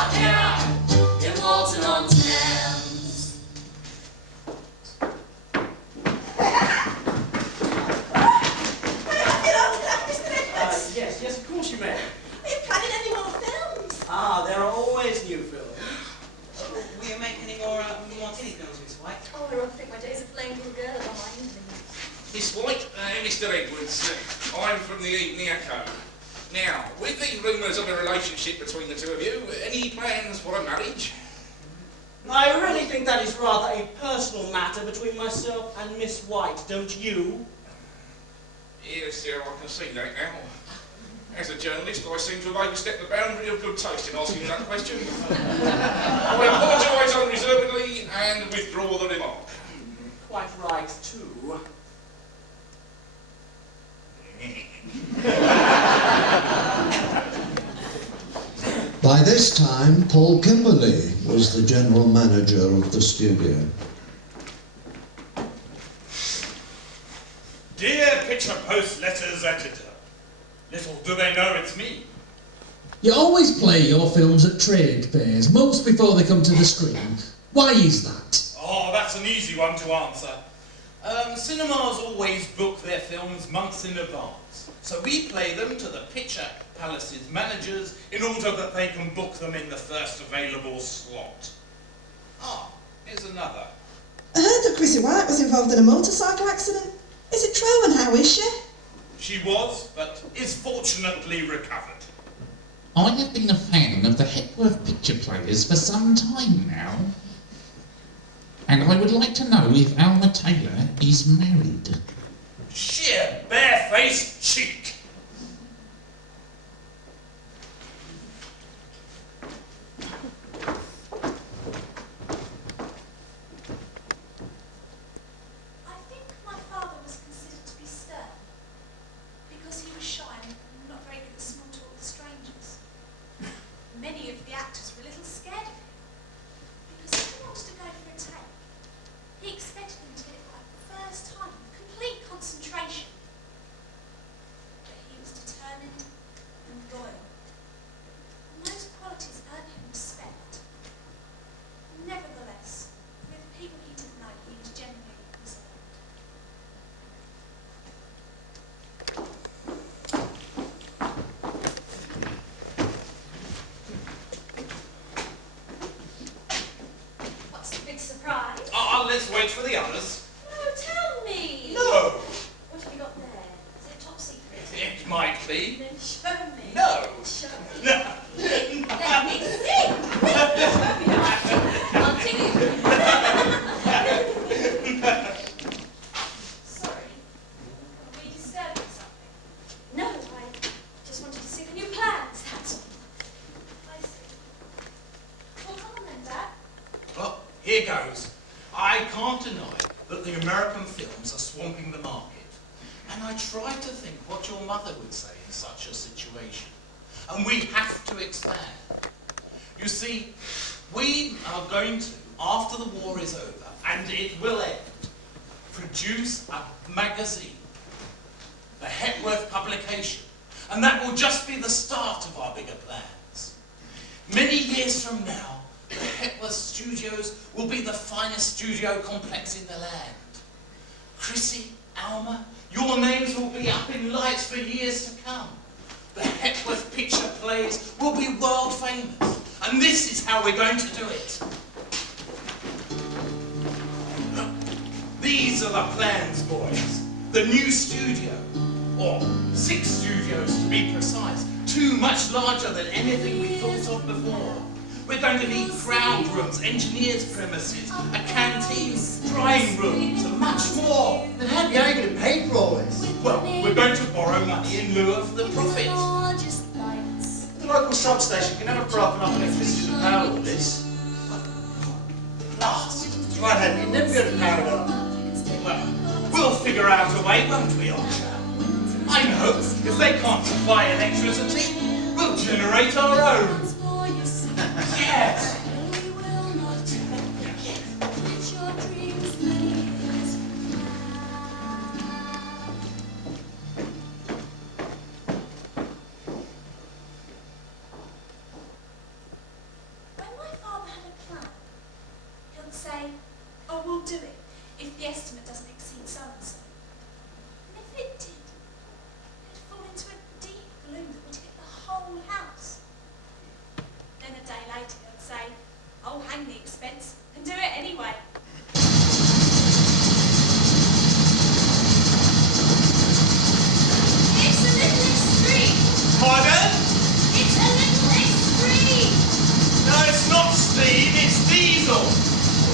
I'd rather think my days of playing little girl are behind me. Miss White, Mr. Edwards, I'm from the Evening Echo. Now, with the rumours of a relationship between the two of you, any plans for a marriage? I really think that is rather a personal matter between myself and Miss White, don't you? Yes, sir, I can see that now. As a journalist, I seem to have overstepped the boundary of good taste in asking you that question. I apologise unreservedly and withdraw the remark. Quite right, too. By this time, Paul Kimberley was the general manager of the studio. Dear Picture Post Letters Editor, little do they know it's me. You always play your films at trade fairs, months before they come to the screen. Why is that? Oh, that's an easy one to answer. Cinemas always book their films months in advance, so we play them to the Picture Palace's managers in order that they can book them in the first available slot. Ah, here's another. I heard that Chrissy White was involved in a motorcycle accident. Is it true, and how is she? She was, but is fortunately recovered. I have been a fan of the Hepworth picture players for some time now. And I would like to know if Alma Taylor is married. Sheer barefaced cheek. I think my father was considered to be stern because he was shy and not very good at small talk with strangers. Many of the actors were a little scared of him because if he wanted to go for a take, he expected them to get it right the first time with complete concentration. But he was determined and loyal, and those qualities earned him respect. Nevertheless, with people he didn't know, he was genuinely reserved. What's the big surprise? Ah, let's wait for the others. No, tell me! No. What have you got there? Is it top secret? It might be. Then show me. No. Show me. No. Let me see! Show me. I'll tell you. Sorry. Are we disturbing something? No, I just wanted to see the new plans, that's all. I see. Well, come on then, Dad. Well, here goes. I can't deny that the American films are swamping the market. And I tried to think what your mother would say in such a situation. And we have to expand. You see, we are going to, after the war is over, and it will end, produce a magazine, the Hepworth publication. And that will just be the start of our bigger plans. Many years from now, the Hepworth Studios will be the finest studio complex in the land. Chrissy, Alma, your names will be up in lights for years to come. The Hepworth picture plays will be world famous. And this is how we're going to do it. These are the plans, boys. The new studio, or 6 studios to be precise, 2 much larger than anything we thought of before. We're going to need crowd rooms, engineers' premises, a canteen, drying rooms, and much more. Then how are you going to pay for all this? Well, we're going to borrow money in lieu of the profit. The local substation can never throw up enough electricity to power all this. Last. Right, Henry, you're never going to power it up. Well, we'll figure out a way, won't we, Archer? I know, if they can't supply electricity, we'll generate our own. Yes. When my father had a plan, he'll say, oh, we'll do it if the estimate doesn't exceed so-and-so. And if it did, it'd fall into a deep gloom that would hit the whole house. Then a day later he'll say, oh, hang the expense, and do it anyway.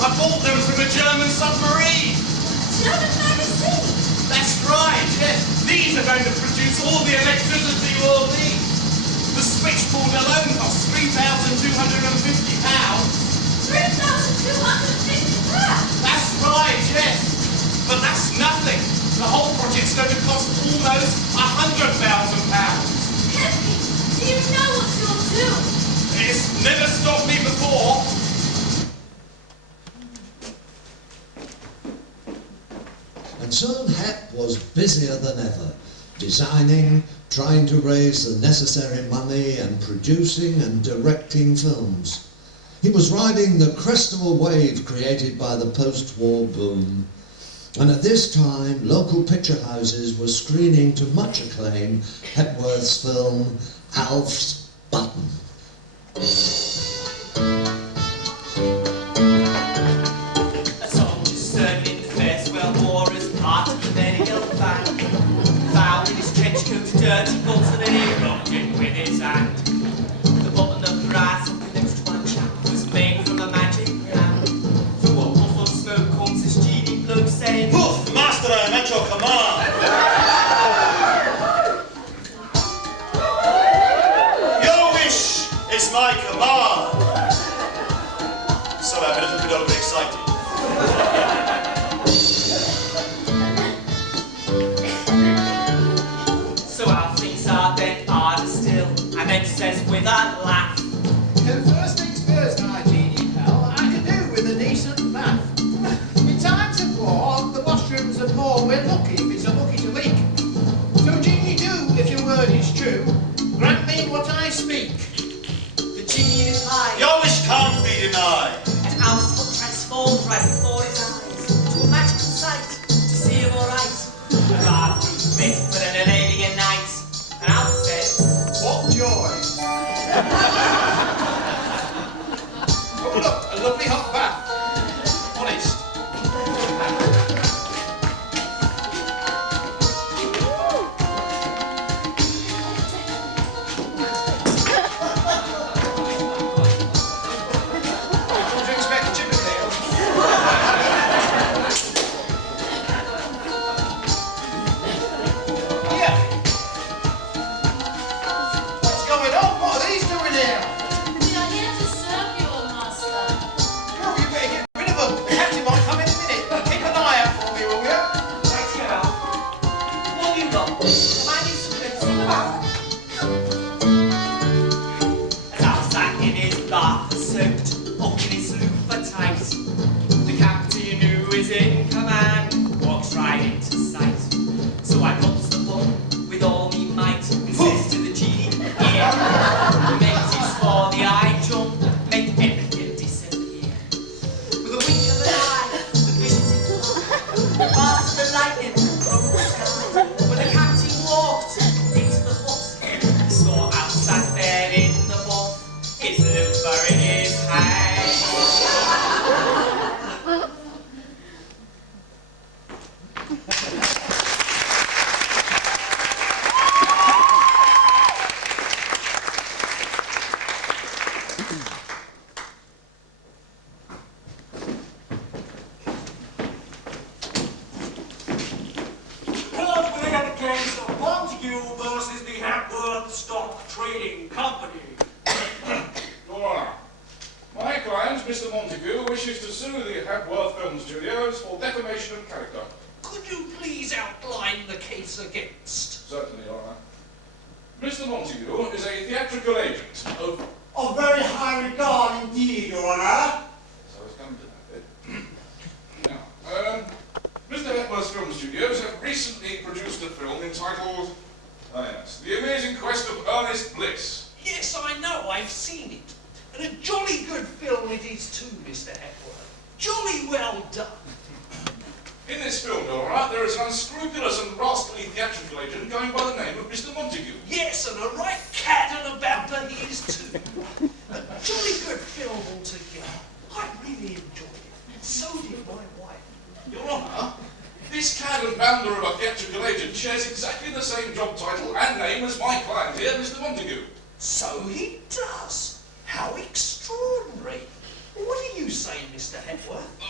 I bought them from a German submarine. German magazine? That's right, yes. These are going to produce all the electricity we'll need. The switchboard alone costs £3,250. £3,250? That's right, yes. But that's nothing. The whole project's going to cost almost £100,000. Henry, do you know what you'll do? It's never stopped me before. And so Hep was busier than ever, designing, trying to raise the necessary money and producing and directing films. He was riding the crest of a wave created by the post-war boom. And at this time, local picture houses were screening to much acclaim Hepworth's film Alf's Button. A soldier served in the First World War as part of the medical band. Found in his trench coat, dirty bolts, and he rubbed it with his hand. The button of brass on the next one chap was made from a magic lamp. Through a puff of smoke comes this genie bloke saying, Puff, master, I'm at your command. Your wish is my command. Sorry, I'm a little bit overexcited. so how things are then harder still, and then says with a laugh, First things first, my genie pal, I can do with a decent bath. In times of war, the washrooms are poor, we're lucky if it's a lucky to leak. So genie do, if your word is true, grant me what I speak. The genie replied, Your wish can't be denied. and Alf's foot transformed right before his eyes to a magical sight, to see him alright. A bathroom fit for an Arabian night, and Alf said, What joy! Oh look, a lovely hot bath. Honest. Don't you expect a Chippendale? Here. What's going on? What are these doing here? We are here to serve you, master. Oh, you better get rid of them. The captain might come in a minute. Keep an eye out for me, will you? right here, Alf. What have you got? Am I need some good to about? As Alf sat in his bath and soaked, up in his loofah tight, the captain who is in command walks right into sight. So I puts the button with all me might and says to the genie, here, make this for the eye jump, make everything disappear. With a wink of an eye, the vision fast as the lightning from the sky. When the captain walked into the hut, he saw Alf sat there in the buff, his loofah in his hand. Hello there, the case of Montague versus the Hepworth Stock Trading Company. Dora, my client, Mr. Montague, wishes to sue the Hepworth Film Studios for defamation of character. Could you please outline the case against? Certainly, Your Honour. Mr. Montague is a theatrical agent of... Of very high regard indeed, Your Honour. So it's come to that bit. Now, Mr. Hepworth's Film Studios have recently produced a film entitled, The Amazing Quest of Ernest Bliss. Yes, I know, I've seen it. And a jolly good film it is too, Mr. Hepworth. Jolly well done. In this film, Dora, there is an unscrupulous and rascally theatrical agent going by the name of Mr. Montague. Yes, and a right cad and about he is too. A jolly good film altogether. I really enjoyed it. And so did my wife. Your Honour, this cad and bounder of a theatrical agent shares exactly the same job title and name as my client here, Mr. Montague. So he does. How extraordinary. What do you say, Mr. Hepworth?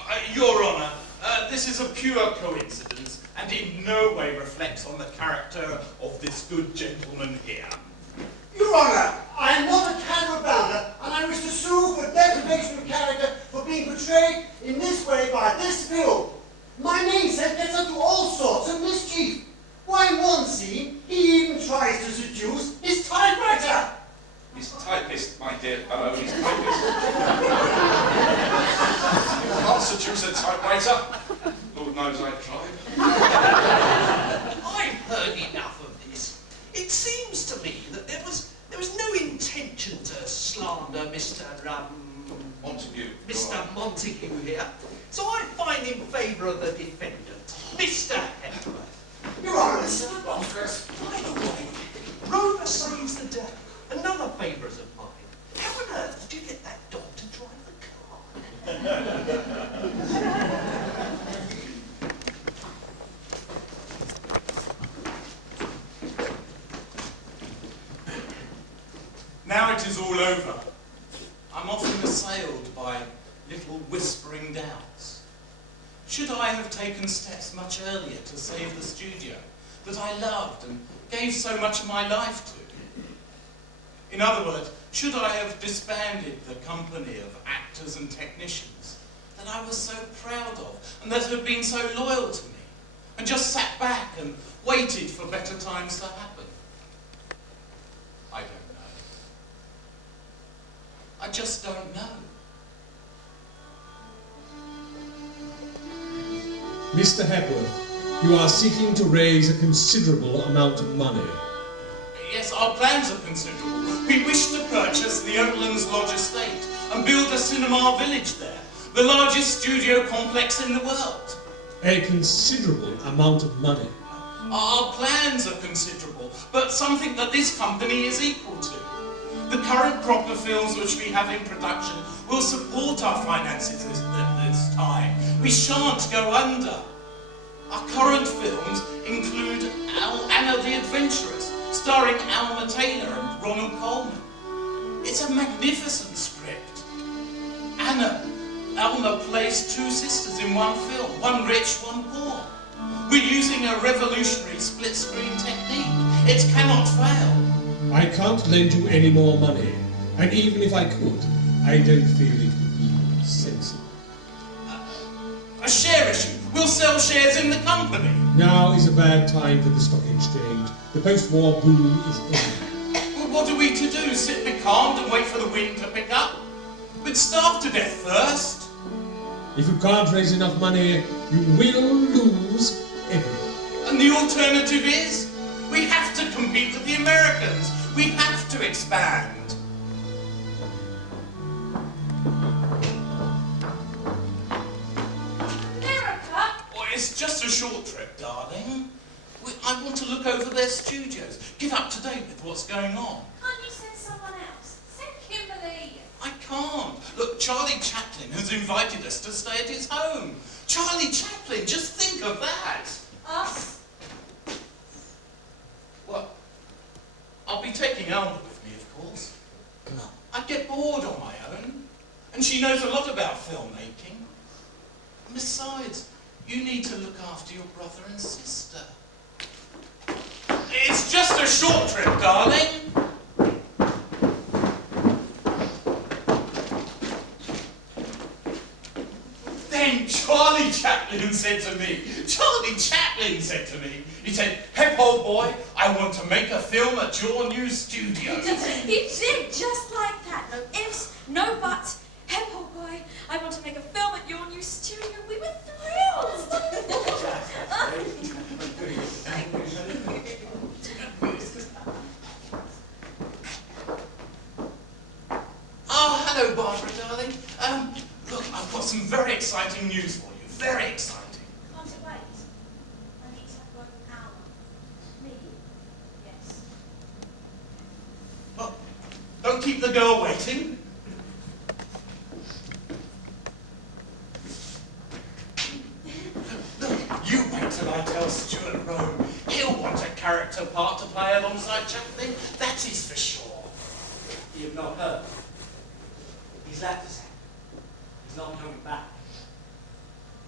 Your Honour, this is a pure coincidence and in no way reflects on the character of this good gentleman here. Your Honour, I am not a camera bounder, and I wish to sue for defamation of character for being portrayed in this way by this film. My namesake gets up to all sorts of mischief. Why, in one scene, he even tries to seduce his typewriter. His typist, my dear fellow, his typist. You can't seduce a typewriter. Lord knows I've tried. I've heard enough of this. It seems to me that there was no intention to slander Mr. Montague. Mr. Montague here. So I find in favour of the defendant, Mr. Hepworth. Your Honour, this is monstrous. By the way, Rover saves the day. Another favourite of mine. How on earth did you get that dog to drive the car? Now it is all over. I'm often assailed by little whispering doubts. Should I have taken steps much earlier to save the studio that I loved and gave so much of my life to? In other words, should I have disbanded the company of actors and technicians that I was so proud of and that had been so loyal to me, and just sat back and waited for better times to happen? I don't know. I just don't know. Mr. Hepworth, you are seeking to raise a considerable amount of money. Yes, our plans are considerable. We wish to purchase the Oatlands Lodge estate and build a cinema village there, the largest studio complex in the world. A considerable amount of money. Our plans are considerable, but something that this company is equal to. The current crop of films which we have in production will support our finances at this time. We shan't go under. Our current films include Anna the Adventuress, starring Alma Taylor and Ronald Coleman. It's a magnificent script. Alma plays two sisters in one film, one rich, one poor. We're using a revolutionary split-screen technique. It cannot fail. I can't lend you any more money, and even if I could, I don't feel it would be sensible. A share issue. We'll sell shares in the company. Now is a bad time for the stock exchange. The post-war boom is over. Well, what are we to do? Sit becalmed and wait for the wind to pick up? We'd starve to death first. If you can't raise enough money, you will lose everything. And the alternative is? We have to compete with the Americans. We have to expand. It's just a short trip, darling. I want to look over their studios, get up to date with what's going on. Can't you send someone else? Send Kimberly. I can't. Look, Charlie Chaplin has invited us to stay at his home. Charlie Chaplin, just think of that. Us? Well, I'll be taking Alma with me, of course. I'd get bored on my own. And she knows a lot about filmmaking. And besides, you need to look after your brother and sister. It's just a short trip, darling. Then Charlie Chaplin said to me, he said, "Hep, old boy, I want to make a film at your new studio." He did, just like that. No ifs, no buts. Hep, old boy, I want to make a film at your new studio. We were thrilled. Oh, hello, Barbara, darling. Look, I've got some very exciting news for you. Very exciting. Can't it wait? I need to have one hour. Me? Yes. Well, don't keep the girl waiting. You wait till I tell Stuart Rome. He'll want a character part to play alongside Chaplin. That is for sure. You've not heard. He's left us. He's not coming back.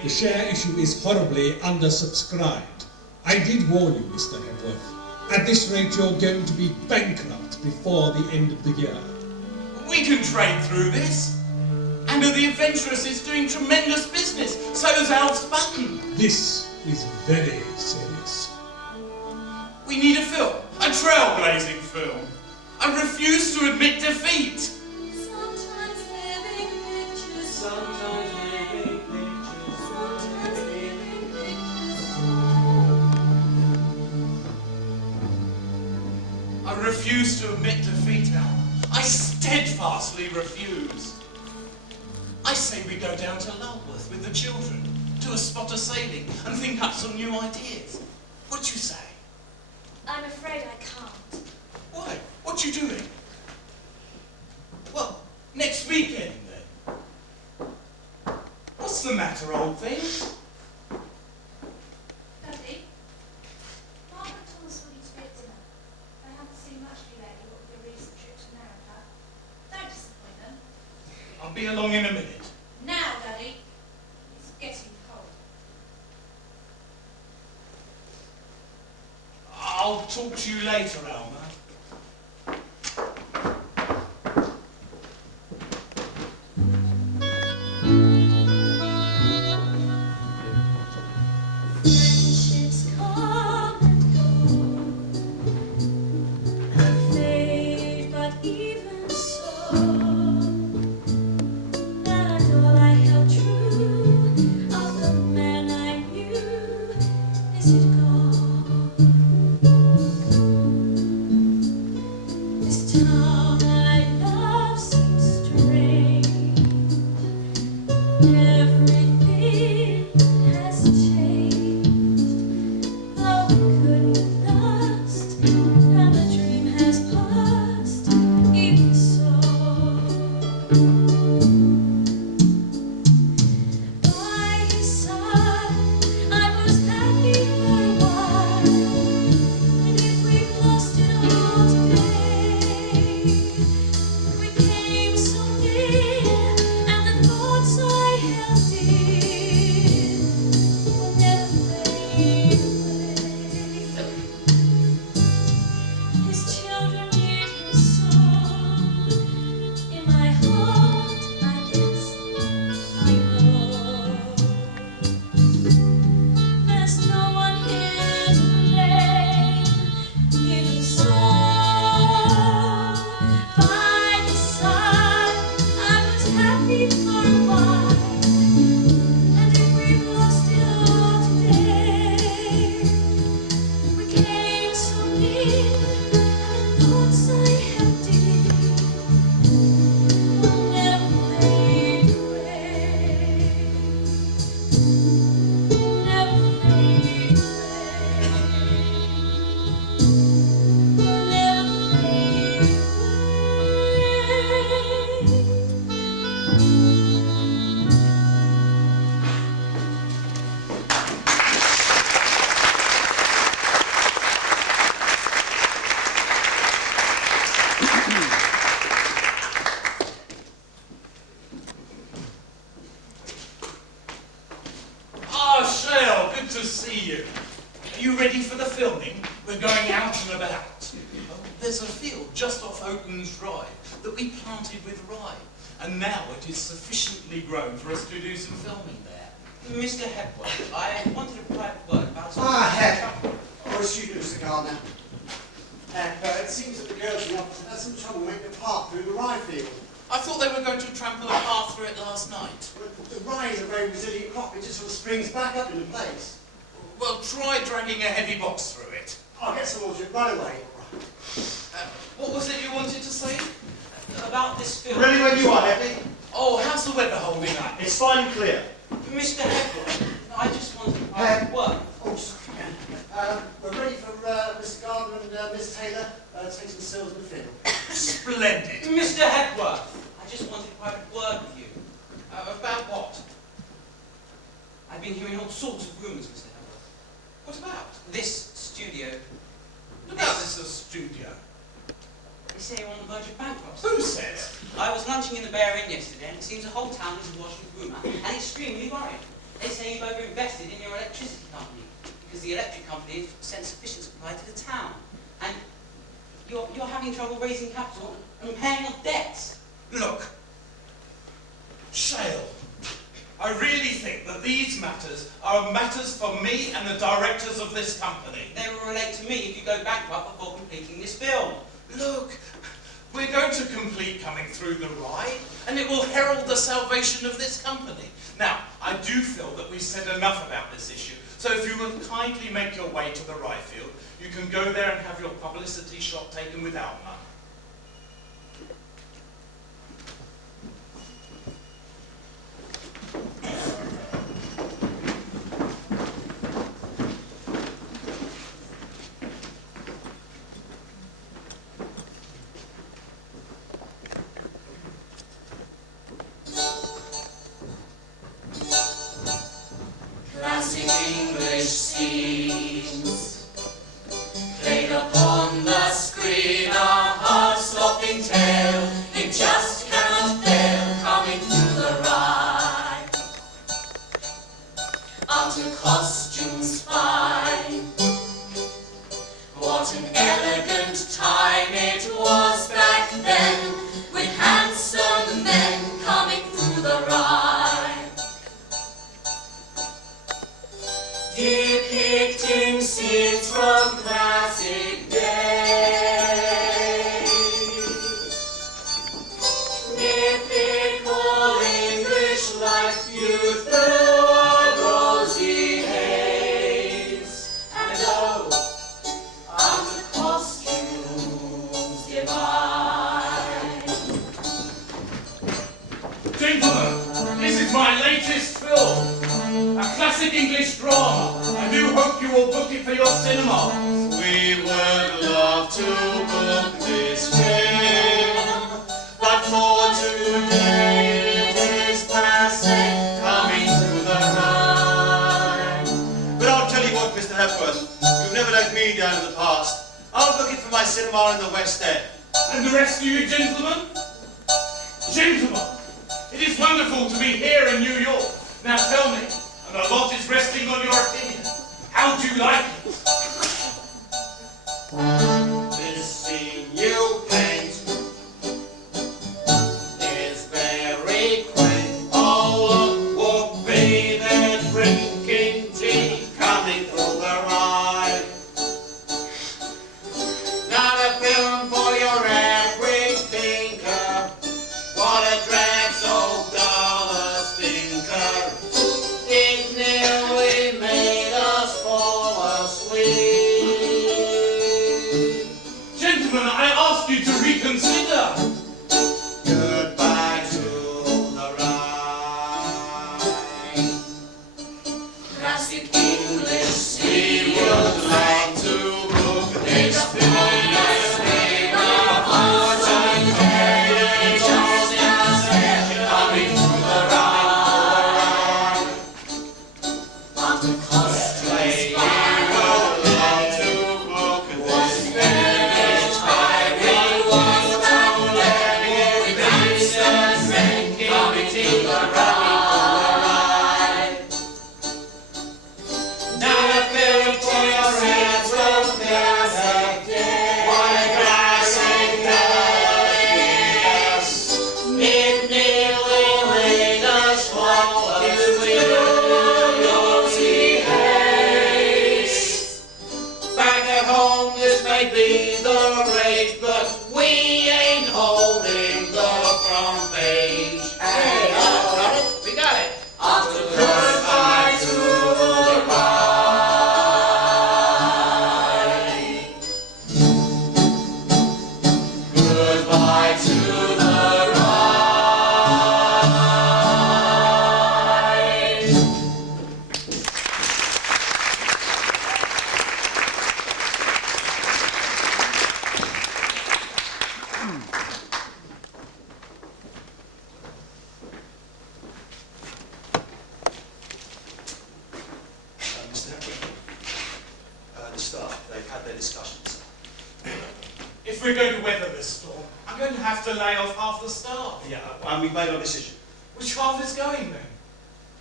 The share issue is horribly undersubscribed. I did warn you, Mr. Hepworth. At this rate, you're going to be bankrupt before the end of the year. We can trade through this. And the Adventurous is doing tremendous business. So is Alf's Button. This is very serious. We need a film. A trailblazing film. I refuse to admit defeat. Sometimes living pictures. Sometimes living pictures. Sometimes living pictures. I refuse to admit defeat, Al. I steadfastly refuse. I say we go down to Lulworth with the children, do a spot of sailing, and think up some new ideas. What do you say? I'm afraid I can't. Why? What you doing? Well, next weekend then. What's the matter, old thing? Daddy, Margaret told us we need to be at dinner. I haven't seen much of you lately, what with your recent trip to America. Don't disappoint them. I'll be along in a minute. Now, Daddy. It's getting cold. I'll talk to you later, Alma. Friendships come and go, and fade, but even so, and all I held true of the man I knew, is it gone? This town I love seems strange. Everything has changed, though it couldn't last, and the dream has passed, even so. By his side, I was happy for a while, and if we've lost it all today, we came so near, and the thoughts I held dear will never fade away. His children need him so. In my heart, I guess I know. There's no one here to blame. Even so, by his side, I was happy for a while, and if we've lost it all today, we came so near, and the thoughts I held dear will never fade away. Never fade Ah, Shale, good to see you. Are you ready for the filming? We're going out and about. Oh, there's a field just off Oaklands Drive that we planted with rye, and now it is sufficiently grown for us to do some filming there. Mr. Hepworth, I wanted a private word about something. Ah, Hep. Oh, it's you, Mr. Gardner. Hep, it seems that the girls in the office had some trouble making a path through the rye field. I thought they were going to trample a path through it last night. The rye is a very resilient crop, it just sort of springs back up into place. Well, try dragging a heavy box through it. I'll get some more right away. What was it you wanted to say? About this film. Ready when you are, Eppie. Oh, how's the weather holding up? It's fine and clear. Mr. Hepworth, I just wanted a private word. Oh, sorry. We're ready for Mr. Gardner and Miss Taylor to take some stills in the field. Splendid. Mr. Hepworth, I just wanted a private word with you. About what? I've been hearing all sorts of rumours, Mr. Hepworth. What about? This studio. About this studio. They say you're on the verge of bankruptcy. Who says? I was lunching in the Bear Inn yesterday, and it seems the whole town is awash with rumour and extremely worried. They say you've overinvested in your electricity company because the electric company has sent sufficient supply to the town. And you're having trouble raising capital and paying off debts. Look, Shale, I really think that these matters are matters for me and the directors of this company. They will relate to me if you go bankrupt before completing this film. Look, we're going to complete Coming Through the Rye, and it will herald the salvation of this company. Now, I do feel that we've said enough about this issue, so if you will kindly make your way to the rye field, you can go there and have your publicity shot taken without none. Classic English scenes played upon the screen, a heart-stopping tale. It just cannot fail, coming through the rye. After costumes fine, what an elegant time it was back then, with handsome men coming through the rye. Depicting scenes from classic days, mythical English life viewed through a rosy haze. And oh, after costumes divine. Gentlemen, this is my latest film, a classic English drama. I do hope you will book it for your cinemas. We would love to book this film, but for today it is passé, coming through the rye. But I'll tell you what, Mr. Hepworth, you've never let me down in the past. I'll book it for my cinema in the West End. And the rest of you gentlemen? Gentlemen, it is wonderful to be here in New York. Now tell me, and a lot is resting on your opinion, how do you like it? This scene you paint is very quaint. Oh, look, walk be there drinking tea, coming through the rye. Not a film for your average thinker. What a drag, so dull a stinker. It nearly made us fall asleep. Gentlemen, I ask you to reconsider. Goodbye to the rye. Classic English We would like to book this film. Coming through the rye. after costumes We would like to book this film. Coming through the rye. Not a film for your retro classic day. What a classic day. It nearly made us fall asleep. Rosy haze. Back at home, this may be the rage, but we ain't holding the front page. Hey, got it? We got it. After goodbye to the rye. Goodbye to the rye. Mr. Hepworth, the staff, they've had their discussions. If we're going to weather this storm, I'm going to have to lay off half the staff. Yeah, and we've made our decision. Which half is going then?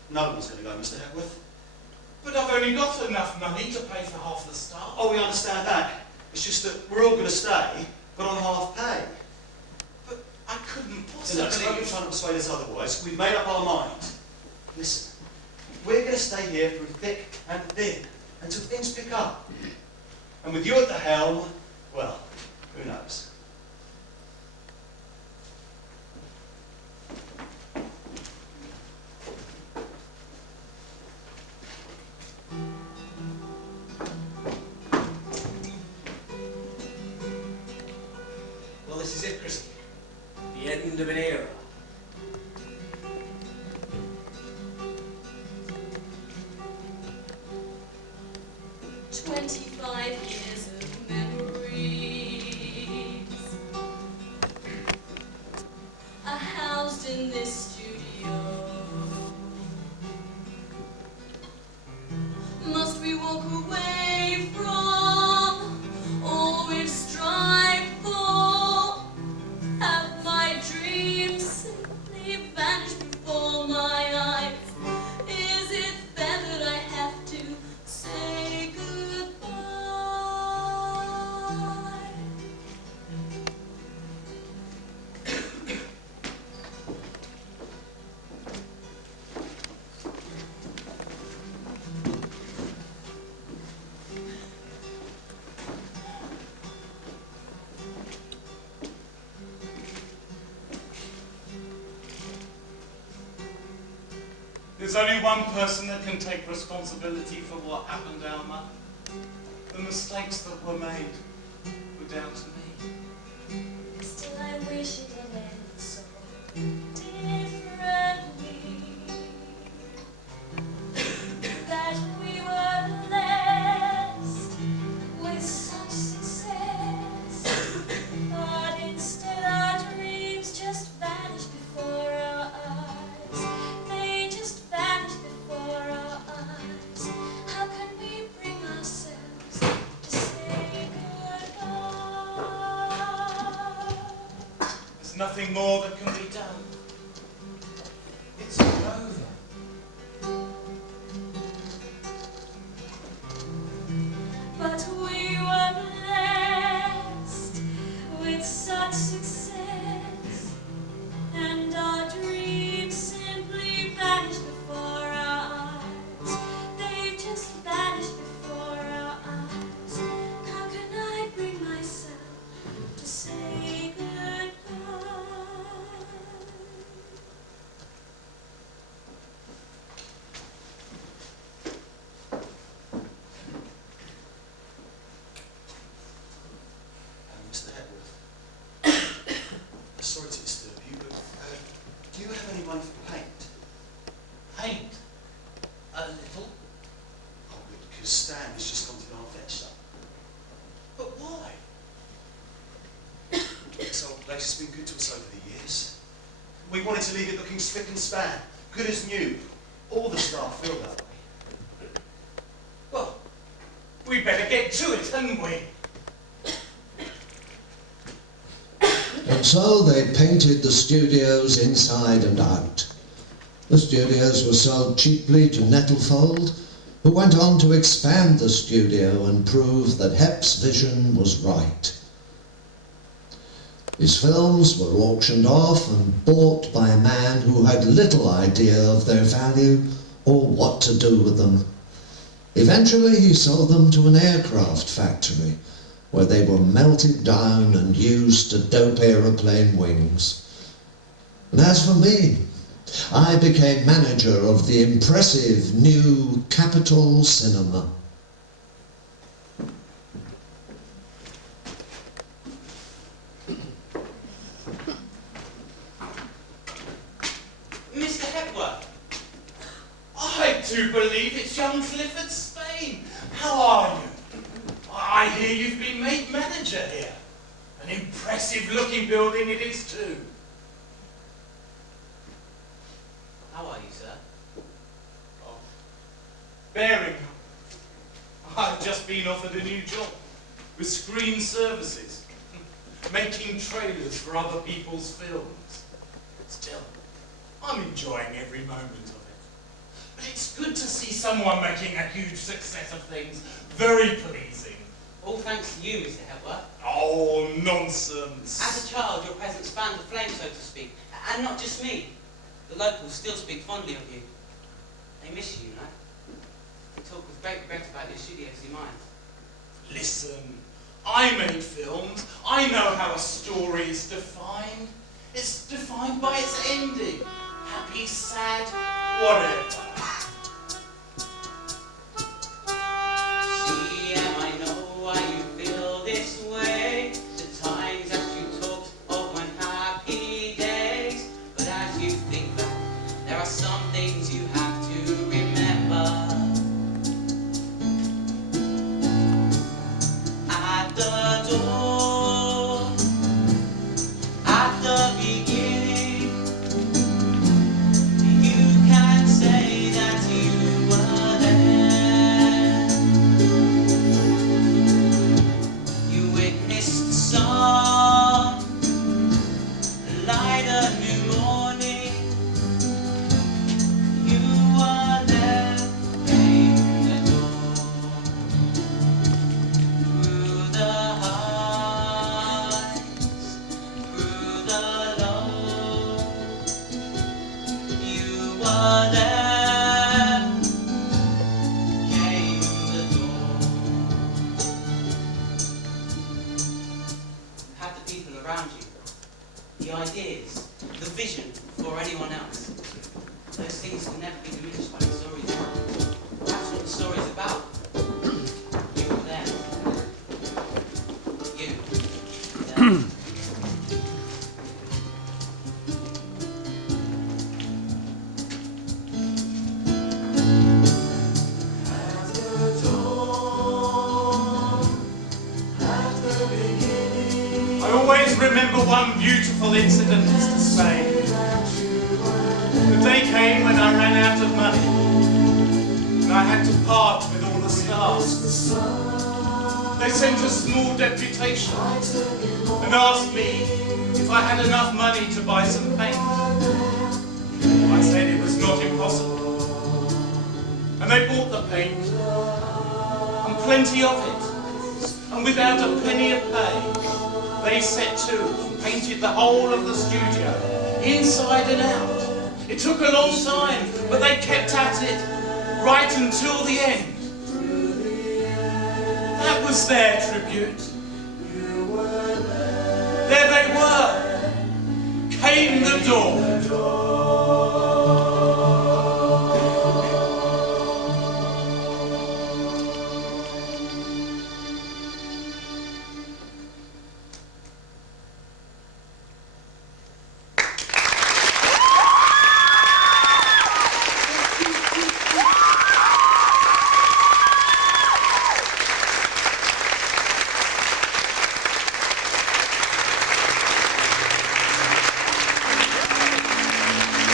No one's going to go, Mr. Hepworth. But I've only got enough money to pay for half the staff. Oh, we understand that. It's just that we're all going to stay, but on half pay. But I couldn't No, possibly... so don't be trying to persuade us otherwise. We've made up our minds. Listen, we're going to stay here through thick and thin until things pick up. And with you at the helm, well, who knows? Well, this is it, Chrissy. The end of an era. Years of memories are housed in this studio. Must we walk away from all we've strived for? Have my dreams simply vanished before my eyes? Is it fair that I have to say goodbye? There's only one person that can take responsibility for what happened, Alma. The mistakes that were made were down to me. Still I wish it had ended so differently, that we were blessed with such success, but instead our dreams just vanished before our eyes. They just vanished before our eyes. How can we bring ourselves to say goodbye? There's nothing more that can be done. It's over. But we were blessed with such success, and our dreams simply vanished before our eyes. They just vanished before our eyes. How can I bring myself to say goodbye? Mr. Hepworth, sorry to disturb you, but do you have any money for paint? Paint? A little? Oh, because Stan has just gone to go and fetch some. But why? This old place has been good to us over the years. We wanted to leave it looking spick and span, good as new. All the staff feel that way. Well, we better get to it, hadn't we? And so they painted the studios inside and out. The studios were sold cheaply to Nettlefold, who went on to expand the studio and prove that Hep's vision was right. His films were auctioned off and bought by a man who had little idea of their value or what to do with them. Eventually he sold them to an aircraft factory, where they were melted down and used to dope aeroplane wings. And as for me, I became manager of the impressive new Capitol Cinema. Mr. Hepworth, I do believe it's young Clifford Spain. How are you? I hear you've been made manager here. An impressive looking building it is too. How are you, sir? Oh, bearing up. I've just been offered a new job with Screen Services, making trailers for other people's films. Still, I'm enjoying every moment of it. But it's good to see someone making a huge success of things. Very pleasing. All thanks to you, Mr. Hepworth. Oh, nonsense. As a child, your presence fanned the flame, so to speak. And not just me. The locals still speak fondly of you. They miss you, you know. They talk with great regret about your studios in mind. Listen, I made films. I know how a story is defined. It's defined by its ending. Happy, sad, whatever. See, and I know why you feel this way. The times that you talked of unhappy days. But as you think back, there are some things you have to remember. At the door, at the beginning, you can say that you were there. You witnessed the sun light a new morning. You were there, came the door. Through the highs, through the lows, you were there, came the door. You had the people around you, the ideas, the vision for anyone else. Those things can never be diminished by the stories. That's what the story's about. You were there. You were there. I always remember one beautiful incident, Mr. Spade. The day came when I ran out of money, and I had to part with all the staff. They sent a small deputation and asked me if I had enough money to buy some paint. I said it was not impossible. And they bought the paint, and plenty of it, and without a penny of pay, they set to and painted the whole of the studio, inside and out. It took a long time, but they kept at it, right until the end. That was their tribute. There they were. Came the door.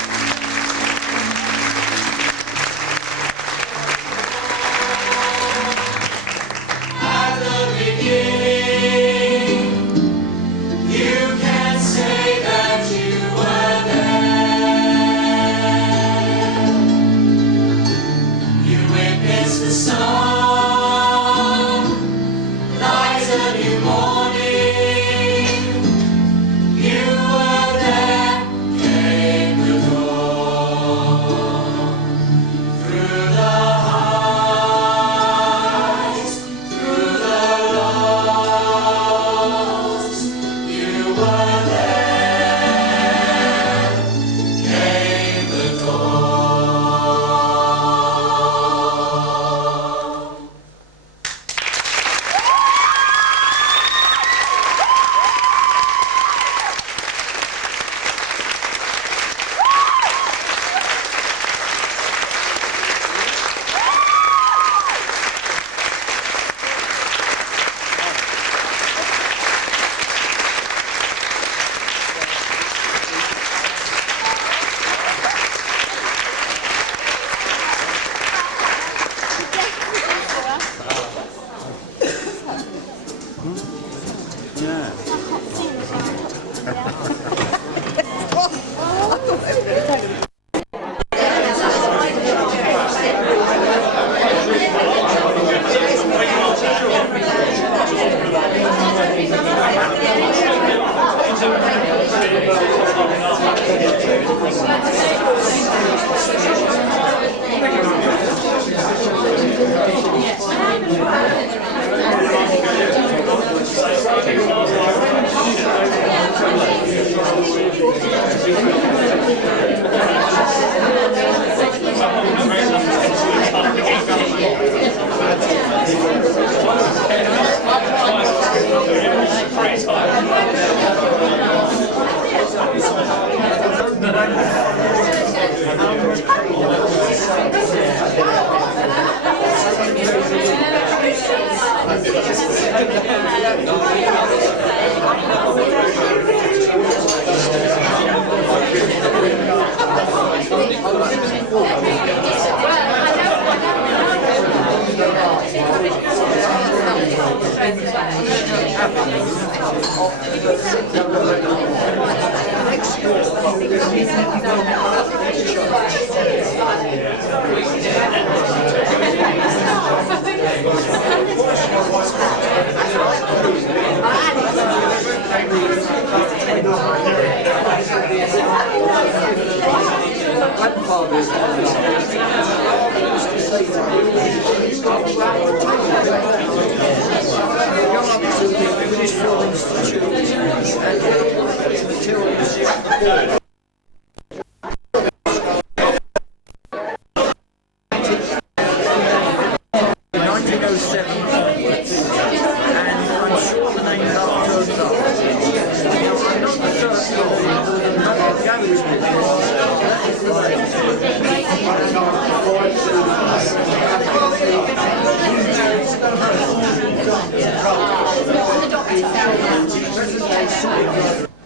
The doctor.